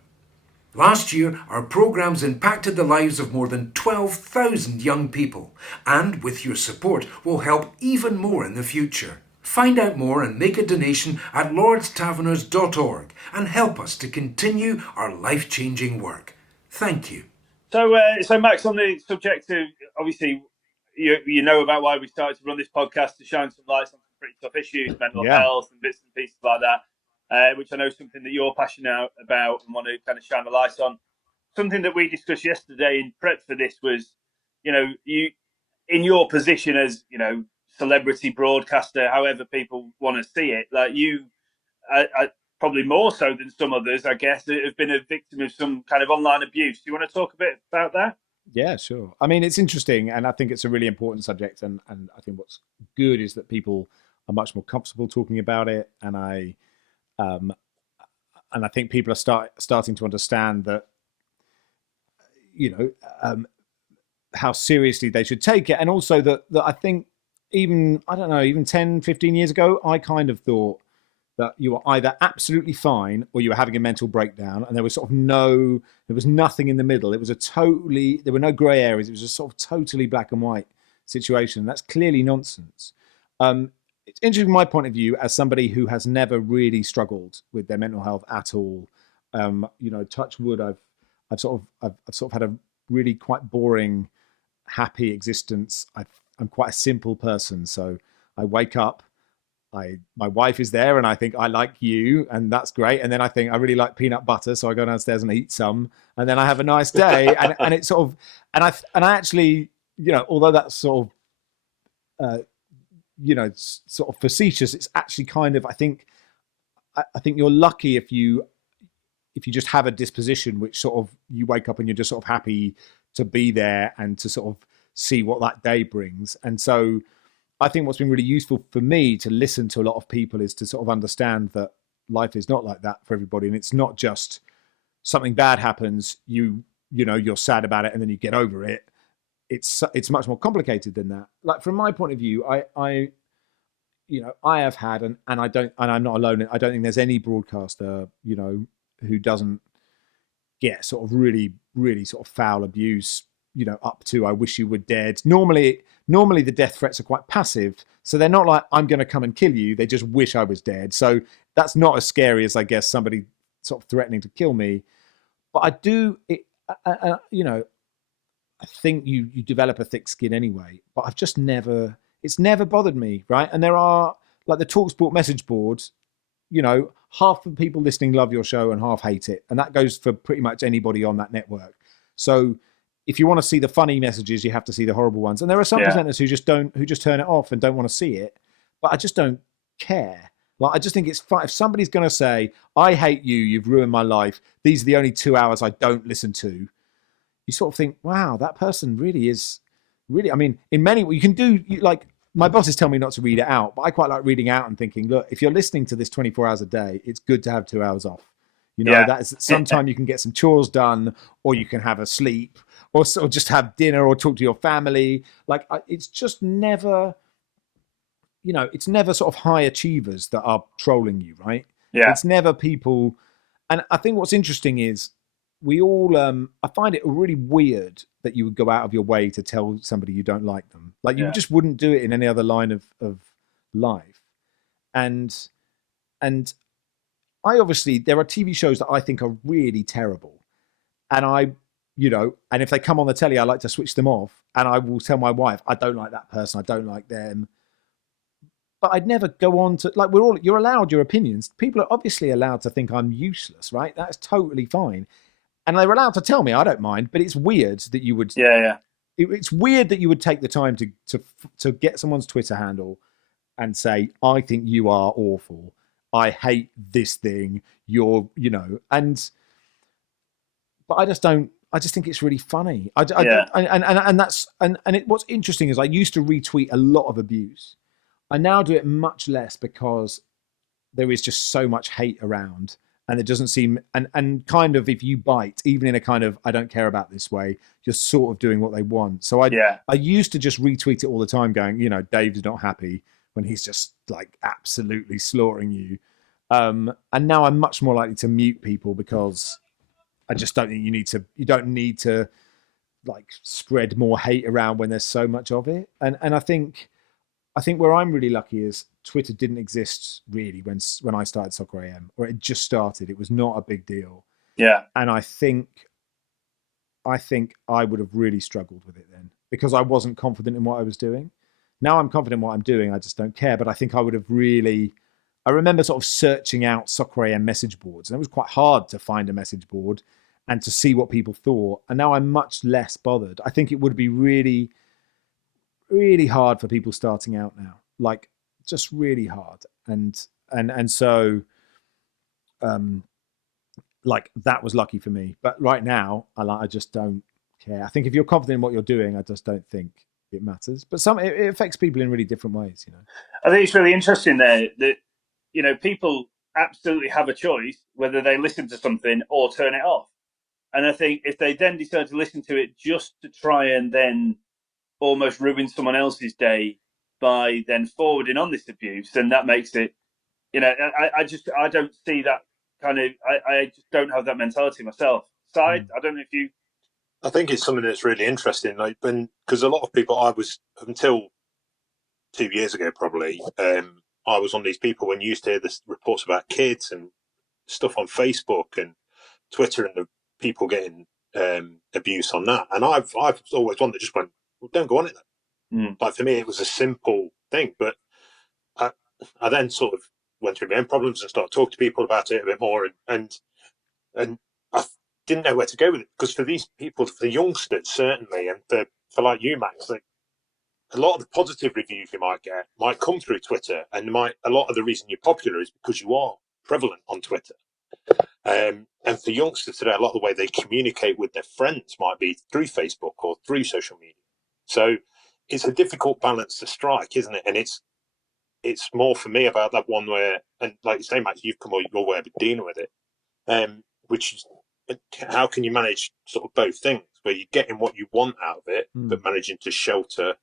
Last year, our programmes impacted the lives of more than 12,000 young people, and with your support will help even more in the future. Find out more and make a donation at lordstaverners.org and help us to continue our life-changing work. Thank you. So Max, on the subject of, obviously, you know about why we started to run this podcast, to shine some lights on some pretty tough issues, mental health and bits and pieces like that. Which I know is something that you're passionate about and want to kind of shine the light on. Something that we discussed yesterday in prep for this was, you in your position as, celebrity broadcaster, however people want to see it. Like you, probably more so than some others, I guess, that have been a victim of some kind of online abuse. Do you want to talk a bit about that? Yeah, sure. I mean, it's interesting, and I think it's a really important subject. And I think what's good is that people are much more comfortable talking about it. And um, I think people are starting to understand that, how seriously they should take it. And also that I think even, I don't know, even 10, 15 years ago, I kind of thought that you were either absolutely fine or you were having a mental breakdown, and there was there was nothing in the middle. It was there were no grey areas. It was a sort of totally black and white situation. That's clearly nonsense. It's interesting from my point of view as somebody who has never really struggled with their mental health at all. Touch wood, I've sort of had a really quite boring, happy existence. I'm quite a simple person, so I wake up. My wife is there, and I think I like you, and that's great. And then I think I really like peanut butter, so I go downstairs and eat some, and then I have a nice day. and it's sort of, and I actually, although that's sort of, sort of facetious, it's actually kind of, I think you're lucky if you just have a disposition which sort of you wake up and you're just sort of happy to be there and to sort of see what that day brings. And so I think what's been really useful for me to listen to a lot of people is to sort of understand that life is not like that for everybody. And it's not just something bad happens, you're sad about it and then you get over it. It's much more complicated than that. Like from my point of view, I have had, and I'm not alone. I don't think there's any broadcaster, who doesn't get sort of really, really sort of foul abuse, up to "I wish you were dead." Normally the death threats are quite passive, so they're not like "I'm going to come and kill you." They just wish I was dead. So that's not as scary as, I guess, somebody sort of threatening to kill me. But I do it. I think you develop a thick skin anyway. But it's never bothered me, right? And there are, like, the TalkSport message boards. Half the people listening love your show and half hate it. And that goes for pretty much anybody on that network. So if you want to see the funny messages, you have to see the horrible ones. And there are some presenters who just turn it off and don't want to see it. But I just don't care. Like, I just think it's fine. If somebody's going to say, "I hate you, you've ruined my life, these are the only 2 hours I don't listen to," you sort of think, wow, that person really is, I mean, in many ways, you can do, like, my bosses tell me not to read it out, but I quite like reading out and thinking, look, if you're listening to this 24 hours a day, it's good to have 2 hours off. That is sometime you can get some chores done, or you can have a sleep, or sort of just have dinner, or talk to your family. Like, it's just never, it's never sort of high achievers that are trolling you, right? Yeah. It's never people. And I think what's interesting is we all, I find it really weird that you would go out of your way to tell somebody you don't like them. Like, you just wouldn't do it in any other line of life. And I obviously, there are TV shows that I think are really terrible. And and if they come on the telly, I like to switch them off. And I will tell my wife, I don't like that person, I don't like them. But I'd never go on to, like, you're allowed your opinions. People are obviously allowed to think I'm useless, right? That's totally fine. And they're allowed to tell me, I don't mind, but it's weird that you would. Yeah. It's weird that you would take the time to get someone's Twitter handle and say, "I think you are awful. I hate this thing. You're, but I just don't. I just think it's really funny. What's interesting is I used to retweet a lot of abuse. I now do it much less because there is just so much hate around. And it doesn't seem, and kind of, if you bite, even in a kind of, I don't care about this way, you're sort of doing what they want. So I used to just retweet it all the time going, Dave's not happy when he's just, like, absolutely slaughtering you. And now I'm much more likely to mute people because I just don't think you don't need to like spread more hate around when there's so much of it. And I think where I'm really lucky is Twitter didn't exist really when I started Soccer AM, or it just started. It was not a big deal. Yeah. And I think I would have really struggled with it then because I wasn't confident in what I was doing. Now I'm confident in what I'm doing. I just don't care. But I think I would have really, I remember sort of searching out Soccer AM message boards, and it was quite hard to find a message board and to see what people thought. And now I'm much less bothered. I think it would be really, really hard for people starting out now, like just really hard. And so, like that was lucky for me. But right now, I just don't care. I think if you're confident in what you're doing, I just don't think it matters. But it affects people in really different ways, you know. I think it's really interesting there that, you know, people absolutely have a choice whether they listen to something or turn it off. And I think if they then decide to listen to it just to try and then almost ruin someone else's day by then forwarding on this abuse, then that makes it, you know, I don't see that kind of, I just don't have that mentality myself. I don't know if you. I think it's something that's really interesting, like because a lot of people, I was until 2 years ago probably, I was one of these people when you used to hear the reports about kids and stuff on Facebook and Twitter and the people getting abuse on that, and I've always one that just went, well, don't go on it then. Like for me, it was a simple thing, but I then sort of went through my own problems and started talking to people about it a bit more, and I didn't know where to go with it, because for these people, for the youngsters certainly, and for like you, Max, like, a lot of the positive reviews you might get might come through Twitter, and a lot of the reason you're popular is because you are prevalent on Twitter. And for youngsters today, a lot of the way they communicate with their friends might be through Facebook or through social media. So it's a difficult balance to strike, isn't it? And it's more for me about that one where, and like you say, Max, you've come your way of dealing with it, which is how can you manage sort of both things, where you're getting what you want out of it, but managing to shelter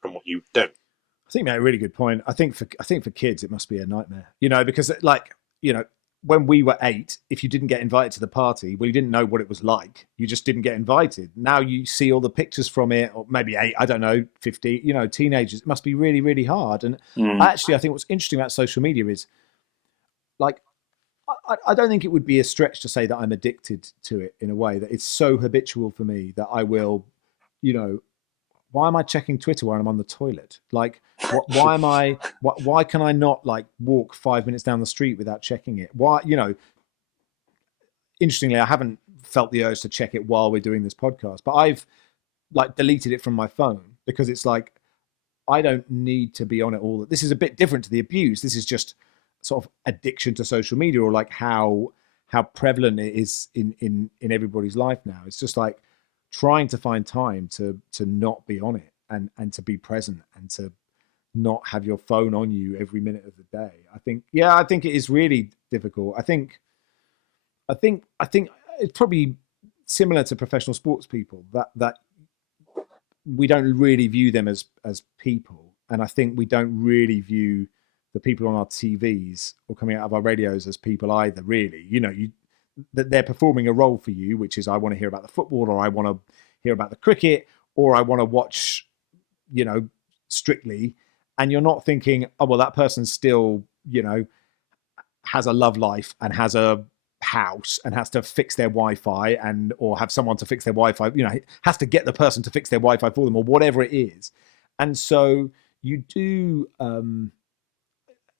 from what you don't. I think, mate, a really good point. I think for kids, it must be a nightmare, you know, because like, you know, when we were 8, if you didn't get invited to the party, well, you didn't know what it was like. You just didn't get invited. Now you see all the pictures from it, or maybe 8, I don't know, 50, you know, teenagers. It must be really, really hard. And actually, I think what's interesting about social media is, like, I don't think it would be a stretch to say that I'm addicted to it in a way, that it's so habitual for me that I will, you know, why am I checking Twitter when I'm on the toilet? Like, why can I not like walk 5 minutes down the street without checking it? Why, you know, interestingly, I haven't felt the urge to check it while we're doing this podcast, but I've like deleted it from my phone because it's like, I don't need to be on it all. This is a bit different to the abuse. This is just sort of addiction to social media, or like how prevalent it is in everybody's life now. It's just like trying to find time to not be on it and to be present and to not have your phone on you every minute of the day. I think it is really difficult. I think it's probably similar to professional sports people, that we don't really view them as people, and I think we don't really view the people on our TVs or coming out of our radios as people either. Really, you know, that they're performing a role for you, which is, I want to hear about the football, or I want to hear about the cricket, or I want to watch, you know, Strictly. And you're not thinking, oh, well, that person still, you know, has a love life and has a house and has to fix their Wi-Fi, and or have someone to fix their Wi-Fi, you know, has to get the person to fix their Wi-Fi for them, or whatever it is. And so you do,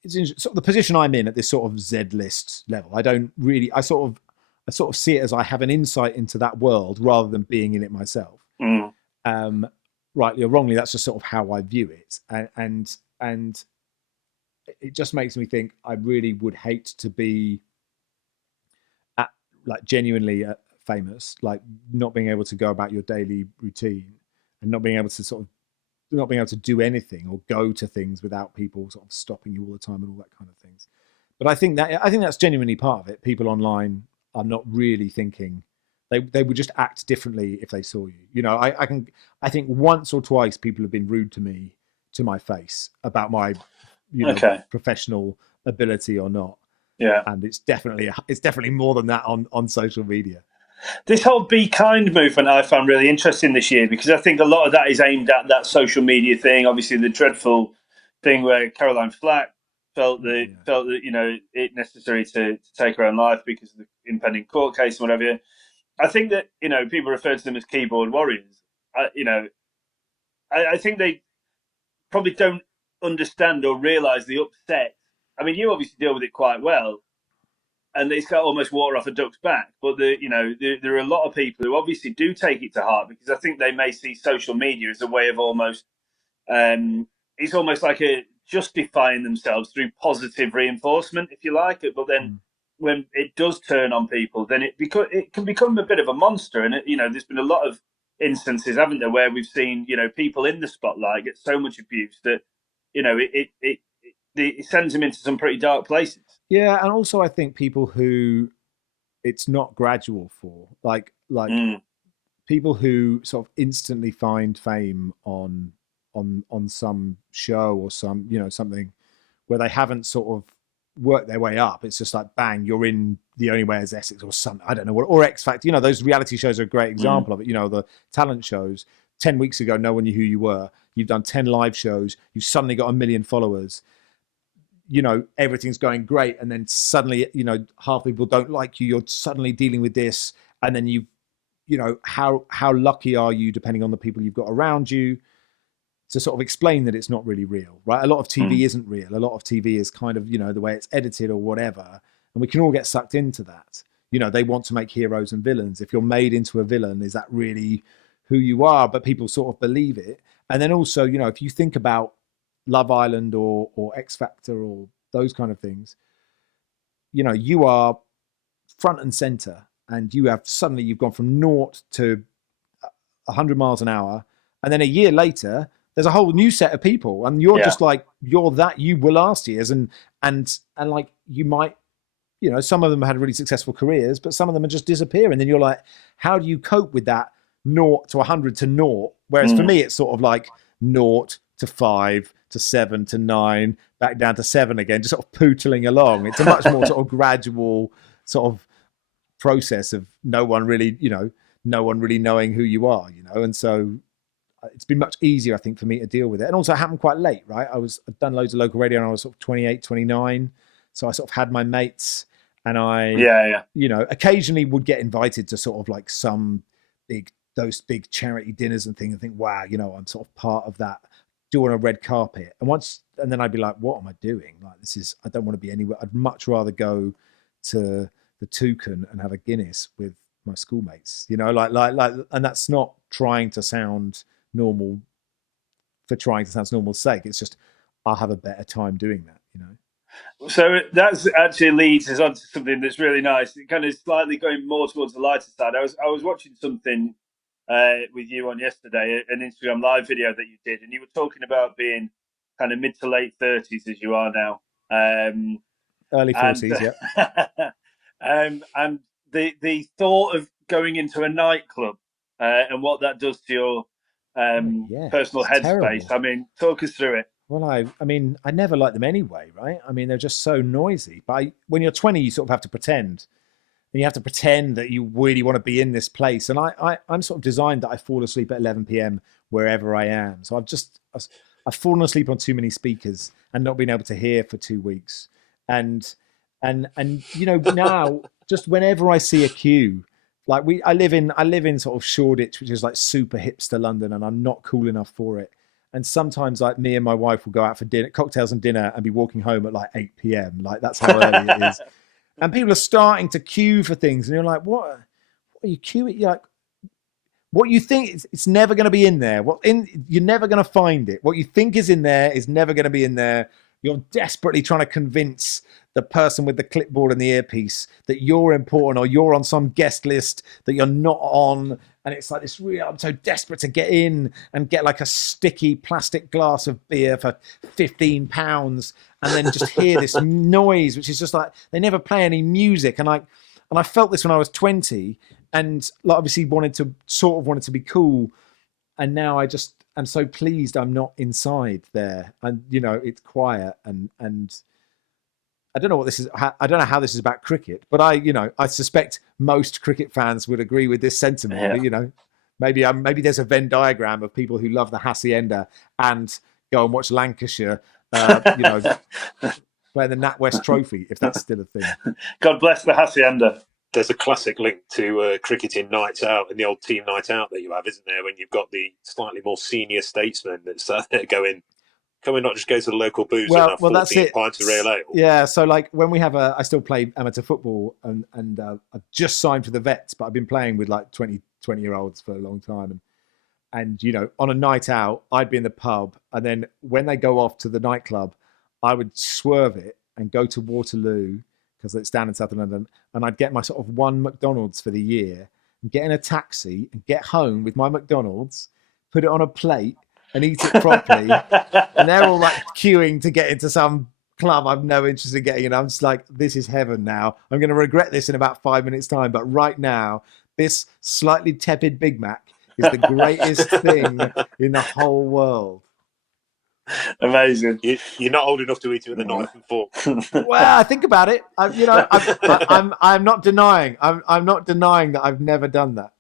it's sort of the position I'm in at this sort of Z list level. I don't really, I sort of see it as I have an insight into that world rather than being in it myself. Rightly or wrongly, that's just sort of how I view it. And it just makes me think I really would hate to be like genuinely famous, like not being able to go about your daily routine and not being able to do anything or go to things without people sort of stopping you all the time and all that kind of things. But I think that's genuinely part of it. People online are not really thinking. They would just act differently if they saw you. You know, I think once or twice people have been rude to me to my face about my, you know, professional ability or not. Yeah. And it's definitely more than that on social media. This whole Be Kind movement I found really interesting this year, because I think a lot of that is aimed at that social media thing. Obviously, the dreadful thing where Caroline Flack felt that you know, it necessary to take her own life because of the impending court case and whatever. I think that, you know, people refer to them as keyboard warriors. You know, I think they probably don't understand or realise the upset. I mean, you obviously deal with it quite well, and it's got almost water off a duck's back. But there are a lot of people who obviously do take it to heart, because I think they may see social media as a way of almost it's almost like a justifying themselves through positive reinforcement, if you like. But then when it does turn on people, then it can become a bit of a monster. And there's been a lot of instances, haven't there, where we've seen people in the spotlight get so much abuse that it sends them into some pretty dark places. Yeah, and also I think people who it's not gradual for, like people who sort of instantly find fame on some show or some something where they haven't sort of worked their way up. It's just like bang, you're in The Only Way Is Essex or something. I don't know what, or X Factor. Those reality shows are a great example of it. The talent shows. 10 weeks ago, no one knew who you were. You've done 10 live shows. You've suddenly got 1 million followers. Everything's going great, and then suddenly, half people don't like you. You're suddenly dealing with this, and then how lucky are you, depending on the people you've got around you, to sort of explain that it's not really real, right? A lot of TV isn't real. A lot of TV is kind of, the way it's edited or whatever. And we can all get sucked into that. They want to make heroes and villains. If you're made into a villain, is that really who you are? But people sort of believe it. And then also, if you think about Love Island or X Factor or those kind of things, you are front and center, and you've gone from 0 to 100 miles an hour. And then a year later, there's a whole new set of people, and you're just like, you're that you were last year's. And like, you might, some of them had really successful careers, but some of them are just disappearing. And then you're like, how do you cope with that 0 to 100 to 0? Whereas for me, it's sort of like 0 to 5 to 7 to 9, back down to 7 again, just sort of pootling along. It's a much more sort of gradual sort of process of no one really knowing who you are, and so it's been much easier, I think, for me to deal with it. And also it happened quite late, right? I'd done loads of local radio and I was sort of 28, 29. So I sort of had my mates, and I, occasionally would get invited to sort of like those big charity dinners and things, and think, wow, I'm sort of part of that, doing a red carpet. And then I'd be like, what am I doing? Like, I don't want to be anywhere. I'd much rather go to the Toucan and have a Guinness with my schoolmates, and that's not trying to sound normal for trying to sound normal's sake. It's just, I'll have a better time doing that, So that's actually leads us on to something that's really nice. It kind of slightly going more towards the lighter side. I was watching something with you on yesterday, an Instagram live video that you did, and you were talking about being kind of mid to late 30s as you are now. Early 40s, yeah. And the thought of going into a nightclub and what that does to your personal headspace. Terrible. I mean, talk us through it. Well, I mean, I never liked them anyway, right? I mean, they're just so noisy. But when you're 20, you sort of have to pretend. And you have to pretend that you really want to be in this place. And I'm sort of designed that I fall asleep at 11 p.m. wherever I am. So I've fallen asleep on too many speakers and not been able to hear for 2 weeks. And now just whenever I see a queue, like I live in sort of Shoreditch, which is like super hipster London, and I'm not cool enough for it. And sometimes, like, me and my wife will go out for dinner, cocktails and dinner, and be walking home at like 8 p.m. Like, that's how early it is. And people are starting to queue for things, and you're like, what are you queuing? You're like, what you think it's never going to be in there. You're never going to find it. What you think is in there is never going to be in there. You're desperately trying to convince the person with the clipboard and the earpiece that you're important, or you're on some guest list that you're not on. And it's like this I'm so desperate to get in and get like a sticky plastic glass of beer for £15, and then just hear this noise, which is just like, they never play any music. And I felt this when I was 20, and like, obviously wanted to be cool. And now I just am so pleased I'm not inside there. And, it's quiet, and I don't know what this is. I don't know how this is about cricket, but I suspect most cricket fans would agree with this sentiment. Yeah. Maybe there's a Venn diagram of people who love the Hacienda and go and watch Lancashire, playing the NatWest Trophy, if that's still a thing. God bless the Hacienda. There's a classic link to cricketing nights out and the old team night out that you have, isn't there? When you've got the slightly more senior statesmen that go in. Can we not just go to the local booze and have 14 pints of real ale? Yeah, so like when we have I still play amateur football, and I've just signed for the Vets, but I've been playing with like 20-year-olds for a long time. And, you know, on a night out, I'd be in the pub. And then when they go off to the nightclub, I would swerve it and go to Waterloo, because it's down in South London. And I'd get my sort of one McDonald's for the year and get in a taxi and get home with my McDonald's, put it on a plate and eat it properly. And they're all like queuing to get into some club I'm no interest in getting in. I'm just like, this is heaven now. I'm going to regret this in about 5 minutes' time. But right now, this slightly tepid Big Mac is the greatest thing in the whole world. Amazing. You're not old enough to eat it with a knife and fork. Well, I think about it. I'm not denying. I'm not denying that I've never done that.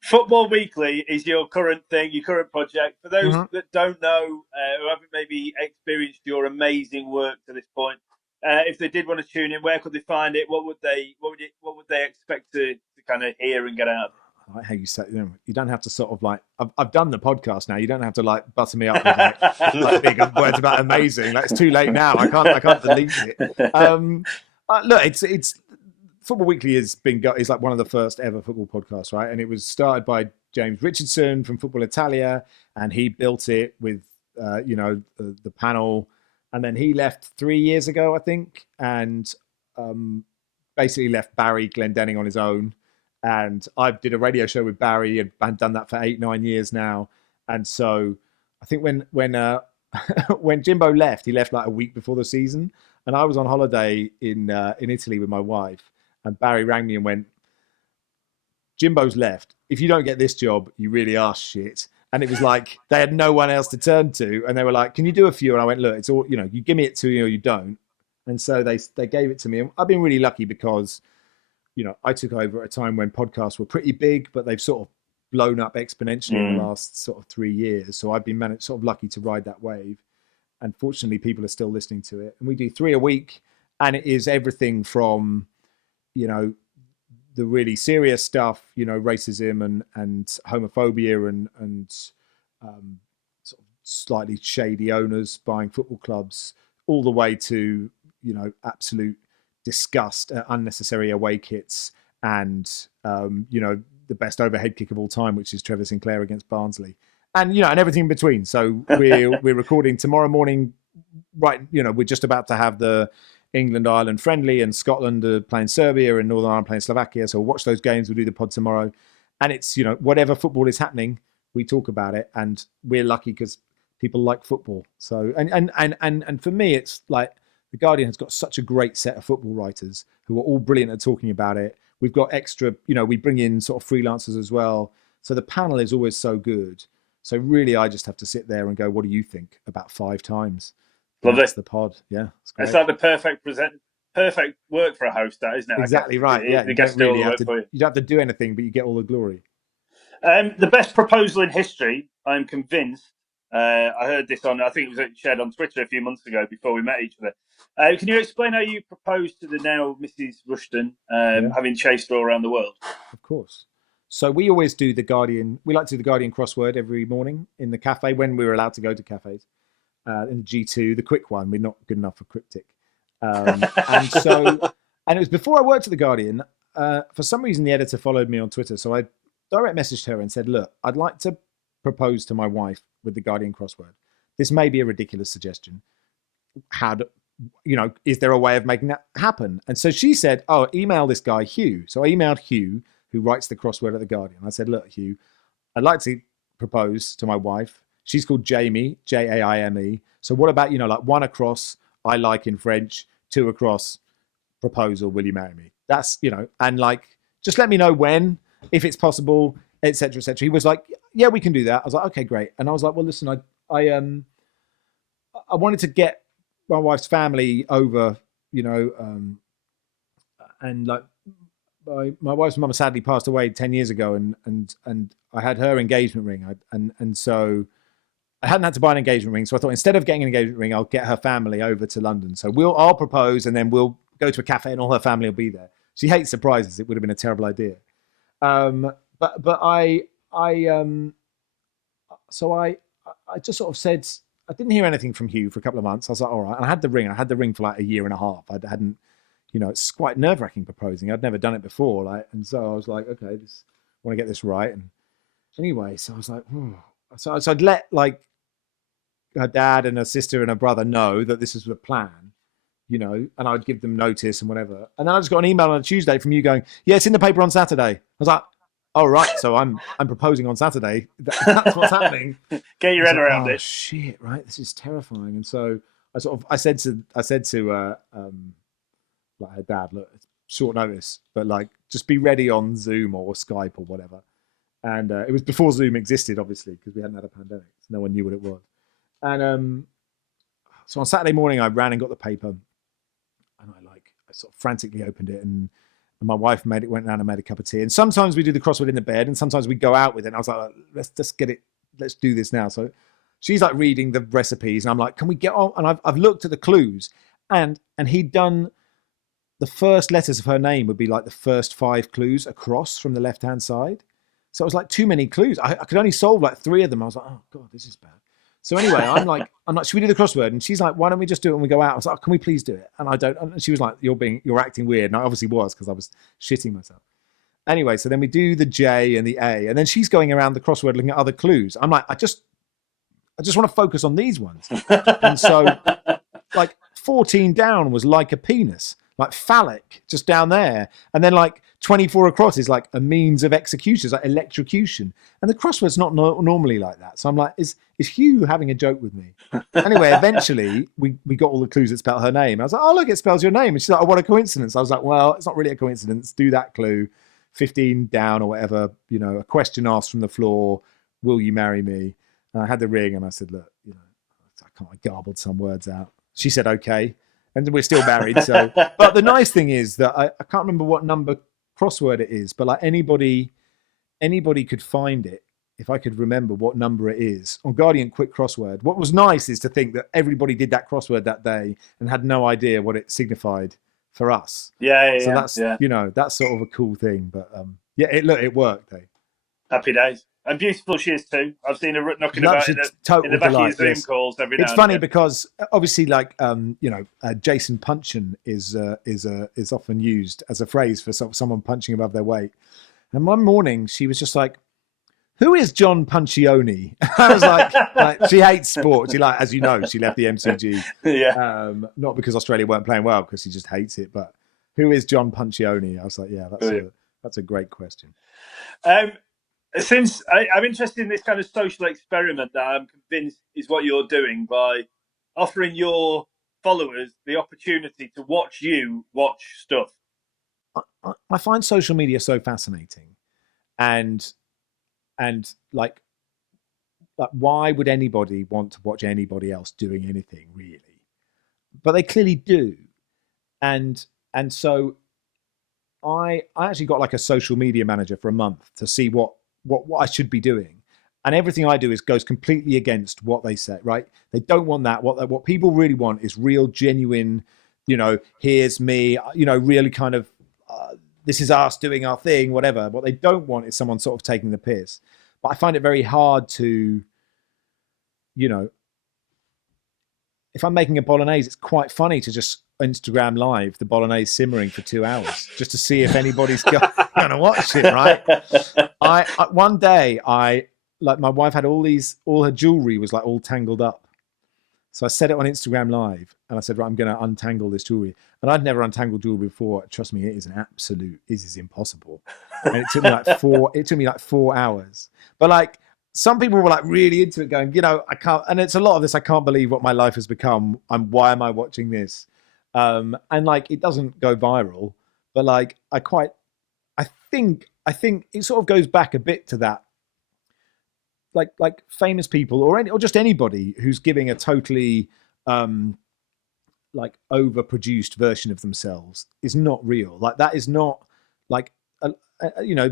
Football Weekly is your current thing, your current project. For those that don't know, who haven't maybe experienced your amazing work to this point, if they did want to tune in, where could they find it? What would they expect to kind of hear and get out of it? I like how you say, you don't have to sort of like, I've done the podcast now. You don't have to like butter me up with like big words about amazing. Like, it's too late now. I can't delete it. Look, it's Football Weekly is like one of the first ever football podcasts, right? And it was started by James Richardson from Football Italia, and he built it with the panel. And then he left 3 years ago, I think, and basically left Barry Glendenning on his own. And I did a radio show with Barry and I've done that for 8-9 years now. And so I think when Jimbo left, he left like a week before the season. And I was on holiday in Italy with my wife. And Barry rang me and went, Jimbo's left. If you don't get this job, you really are shit. And it was like they had no one else to turn to. And they were like, can you do a few? And I went, look, it's all, you give me it to you or you don't. And so they gave it to me. And I've been really lucky because I took over at a time when podcasts were pretty big, but they've sort of blown up exponentially in the last sort of 3 years. So I've been sort of lucky to ride that wave. And fortunately, people are still listening to it. And we do 3 a week. And it is everything from, the really serious stuff, racism and homophobia and sort of slightly shady owners buying football clubs, all the way to, absolute disgust at unnecessary away kits and the best overhead kick of all time, which is Trevor Sinclair against Barnsley, and and everything in between. So we're recording tomorrow morning, right? We're just about to have the England-Ireland friendly, and Scotland are playing Serbia and Northern Ireland playing Slovakia. So we'll watch those games. We'll do the pod tomorrow, and it's whatever football is happening, we talk about it, and we're lucky because people like football. So and for me, it's like The Guardian has got such a great set of football writers who are all brilliant at talking about it. We've got extra, we bring in sort of freelancers as well. So the panel is always so good. So really, I just have to sit there and go, what do you think? About 5 times. Love That's it. the pod. Yeah. It's like the perfect work for a host, that, isn't it? Exactly right. Yeah. You don't have to do anything, but you get all the glory. The best proposal in history, I'm convinced. I heard this I think it was shared on Twitter a few months ago before we met each other. Can you explain how you proposed to the now Mrs. Rushden, having chased her all around the world? Of course. So we always do the Guardian. We like to do the Guardian crossword every morning in the cafe when we were allowed to go to cafes. In G2, the quick one. We're not good enough for cryptic. And it was before I worked at the Guardian. For some reason, the editor followed me on Twitter. So I direct messaged her and said, look, I'd like to propose to my wife with the Guardian crossword. This may be a ridiculous suggestion. Is there a way of making that happen? And so she said, email this guy, Hugh. So I emailed Hugh, who writes the crossword at the Guardian. I said, look, Hugh, I'd like to propose to my wife. She's called Jamie, Jaime. So what about, like 1 across, I like in French, 2 across, proposal, will you marry me? That's, and like, just let me know when, if it's possible, et cetera, et cetera. He was like, yeah, we can do that. I was like, okay, great. And I was like, well, listen, I wanted to get my wife's family over, and like my wife's mum sadly passed away 10 years ago, and I had her engagement ring, and so I hadn't had to buy an engagement ring. So I thought, instead of getting an engagement ring, I'll get her family over to London. So I'll propose, and then we'll go to a cafe, and all her family will be there. She hates surprises. It would have been a terrible idea. But I just sort of said, I didn't hear anything from Hugh for a couple of months. I was like, all right. And I had the ring. I had the ring for like 1.5 years. I hadn't, it's quite nerve-wracking proposing. I'd never done it before. And so I was like, okay, I want to get this right. And anyway, so I was like, so I'd let like her dad and her sister and her brother know that this was the plan, and I'd give them notice and whatever. And then I just got an email on a Tuesday from you going, yeah, it's in the paper on Saturday. I was like, oh, right. So I'm proposing on Saturday. That's what's happening. Get your head around it. Shit, right? This is terrifying. And so I said to like her dad, look, it's short notice, but like just be ready on Zoom or Skype or whatever. And it was before Zoom existed, obviously, because we hadn't had a pandemic. So no one knew what it was. And so on Saturday morning, I ran and got the paper, and I sort of frantically opened it, and my wife went down and made a cup of tea. And sometimes we do the crossword in the bed, and sometimes we go out with it. And I was like, let's just get it. Let's do this now. So she's like reading the recipes, and I'm like, can we get on? And I've looked at the clues, and he'd done the first letters of her name would be like the first 5 clues across from the left-hand side. So it was like too many clues. I could only solve like 3 of them. I was like, oh God, this is bad. So anyway, I'm like, should we do the crossword? And she's like, why don't we just do it when we go out? I was like, oh, can we please do it? And I don't. And she was like, you're acting weird. And I obviously was, because I was shitting myself. Anyway, so then we do the J and the A, and then she's going around the crossword looking at other clues. I'm like, I just want to focus on these ones. And so like 14 down was like a penis, like phallic, just down there. And then like 24 across is like a means of execution, it's like electrocution. And the crossword's not normally like that. So I'm like, is Hugh having a joke with me? Anyway, eventually we got all the clues that spelled her name. I was like, oh, look, it spells your name. And she's like, oh, what a coincidence. I was like, well, it's not really a coincidence. Do that clue. 15 down or whatever, a question asked from the floor, will you marry me? And I had the ring and I said, look, I garbled some words out. She said, okay. And we're still married. So, but the nice thing is that I can't remember what number crossword it is, but like anybody could find it if I could remember what number it is on Guardian Quick Crossword. What was nice is to think that everybody did that crossword that day and had no idea what it signified for us. Yeah. So that's that's sort of a cool thing. But it worked. Eh? Happy days. And beautiful she is too. I've seen her knocking about in the back of your Zoom calls every now and then. It's funny because obviously, like Jason Punchin is often used as a phrase for someone punching above their weight. And one morning she was just like, "Who is John Puncioni?" I was like, she hates sport. She as you know, she left the MCG. Yeah. Not because Australia weren't playing well, because she just hates it. But who is John Puncioni? I was like, yeah, that's a great question. Since I'm interested in this kind of social experiment that I'm convinced is what you're doing by offering your followers the opportunity to watch you watch stuff. I find social media so fascinating, and like why would anybody want to watch anybody else doing anything really? But they clearly do, and so I actually got like a social media manager for a month to see what I should be doing, and everything I do goes completely against what they say. Right? They don't want that. What people really want is real, genuine. Here's me. Really kind of this is us doing our thing. Whatever. What they don't want is someone sort of taking the piss. But I find it very hard to, if I'm making a bolognese, it's quite funny to just Instagram live the bolognese simmering for 2 hours just to see if anybody's going to watch it, right? I one day my wife had all her jewelry was like all tangled up. So I set it on Instagram live and I said, right, I'm going to untangle this jewelry. And I'd never untangled jewelry before. Trust me, it is impossible. And it took me like 4 hours. But like some people were like really into it going, I can't, and it's a lot of this. I can't believe what my life has become. And why am I watching this? And like, it doesn't go viral, but like, I think it sort of goes back a bit to that. Like famous people or just anybody who's giving a totally like overproduced version of themselves is not real. Like that is not like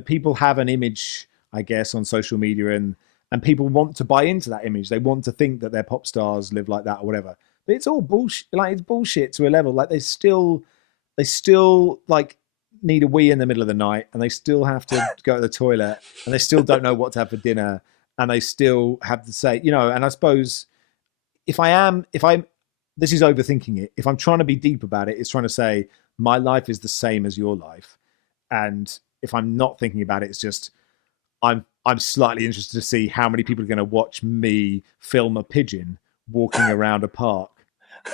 people have an image, I guess, on social media and people want to buy into that image. They want to think that their pop stars live like that or whatever. But it's all bullshit. Like it's bullshit to a level. Like they still like need a wee in the middle of the night and they still have to go to the toilet and they still don't know what to have for dinner. And they still have to say, and I suppose if I'm, this is overthinking it. If I'm trying to be deep about it, it's trying to say my life is the same as your life. And if I'm not thinking about it, it's just, I'm I'm slightly interested to see how many people are going to watch me film a pigeon walking around a park.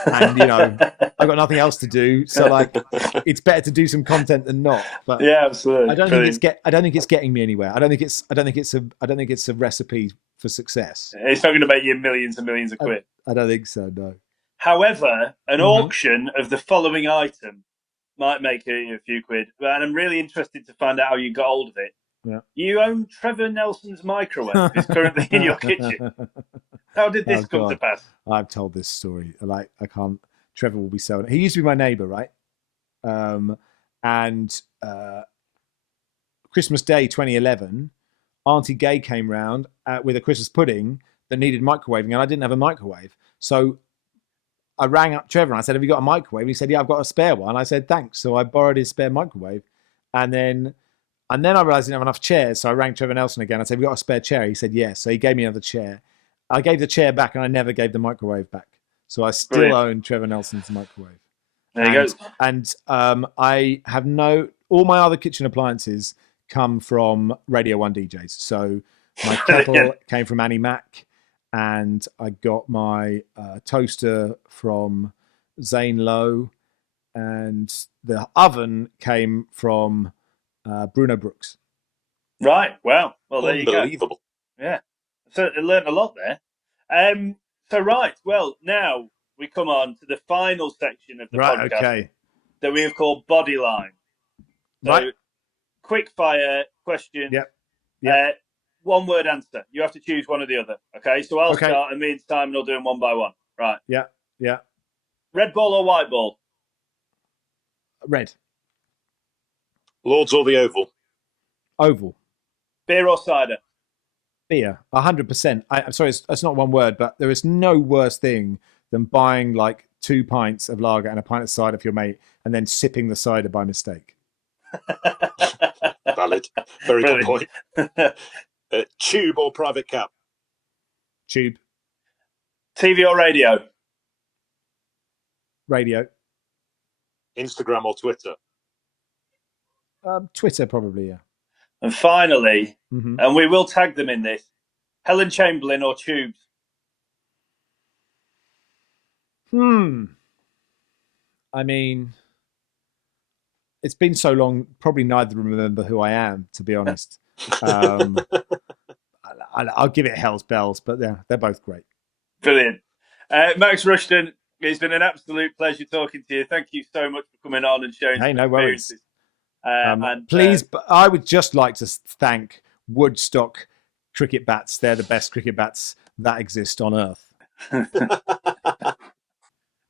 And I've got nothing else to do, so like it's better to do some content than not. But yeah, absolutely. I don't think it's getting me anywhere. I don't think it's a recipe for success. It's not going to make you millions and millions of quid. I don't think so. No. However, an auction of the following item might make a few quid, and I'm really interested to find out how you got hold of it. Yeah. You own Trevor Nelson's microwave. It's currently in your kitchen. How did this come to pass? I've told this story. Like, I can't. Trevor will be selling it. He used to be my neighbour, right? And Christmas Day 2011, Auntie Gay came round with a Christmas pudding that needed microwaving, and I didn't have a microwave. So I rang up Trevor and I said, "Have you got a microwave?" And he said, "Yeah, I've got a spare one." I said, "Thanks." So I borrowed his spare microwave, and then I realised I didn't have enough chairs. So I rang Trevor Nelson again. I said, "Have you got a spare chair?" He said, "Yes." So he gave me another chair. I gave the chair back, and I never gave the microwave back. So I still own Trevor Nelson's microwave. There you go. And I have all my other kitchen appliances come from Radio 1 DJs. So my kettle came from Annie Mac, and I got my toaster from Zane Lowe, and the oven came from Bruno Brooks. Right. Well, there you go. Unbelievable. Yeah. So I learned a lot there. So, right. Well, now we come on to the final section of the podcast that we have called Bodyline. So, right. Quick fire question. Yep. One word answer. You have to choose one or the other. Okay. So I'll start, and me and Simon will do them one by one. Right. Yeah. Yeah. Red ball or white ball? Red. Lords or the Oval? Oval. Beer or cider? Beer. 100%. I'm sorry, it's not one word, but there is no worse thing than buying like 2 pints of lager and a pint of cider for your mate and then sipping the cider by mistake. Valid. Very good point. Tube or private cab? Tube. TV or radio? Radio. Instagram or Twitter? Twitter, probably, yeah. And finally, and we will tag them in this, Helen Chamberlain or Tubes? I mean, it's been so long, probably neither remember who I am, to be honest. I'll give it Hell's Bells, but they're both great. Brilliant. Max Rushden, it's been an absolute pleasure talking to you. Thank you so much for coming on and sharing some experiences. Please, I would just like to thank Woodstock cricket bats. They're the best cricket bats that exist on Earth.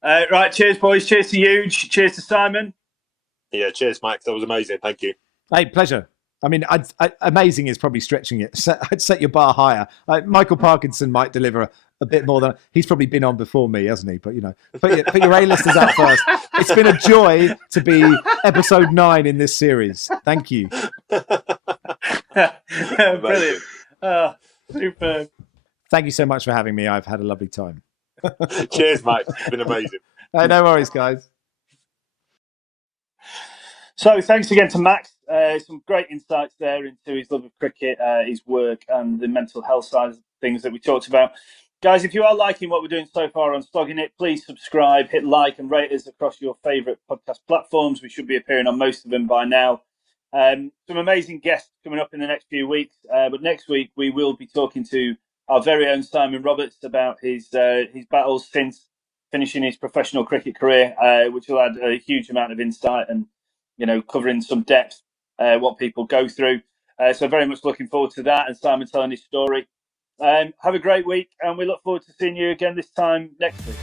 Right, cheers, boys. Cheers to you. Cheers to Simon. Yeah, cheers, Max. That was amazing. Thank you. Hey, pleasure. I mean, amazing is probably stretching it. I'd set your bar higher. Michael Parkinson might deliver a bit more than he's probably been on before me, hasn't he? But put your A-listers out first. It's been a joy to be episode 9 in this series. Thank you. Brilliant. Superb. Thank you so much for having me. I've had a lovely time. Cheers, Max. It's been amazing. Hey, no worries, guys. So thanks again to Max. Some great insights there into his love of cricket, his work, and the mental health side of things that we talked about. Guys, if you are liking what we're doing so far on Slogging It, please subscribe, hit like, and rate us across your favourite podcast platforms. We should be appearing on most of them by now. Some amazing guests coming up in the next few weeks. But next week, we will be talking to our very own Simon Roberts about his battles since finishing his professional cricket career, which will add a huge amount of insight and covering some depth, what people go through. So very much looking forward to that and Simon telling his story. Have a great week, and we look forward to seeing you again this time next week.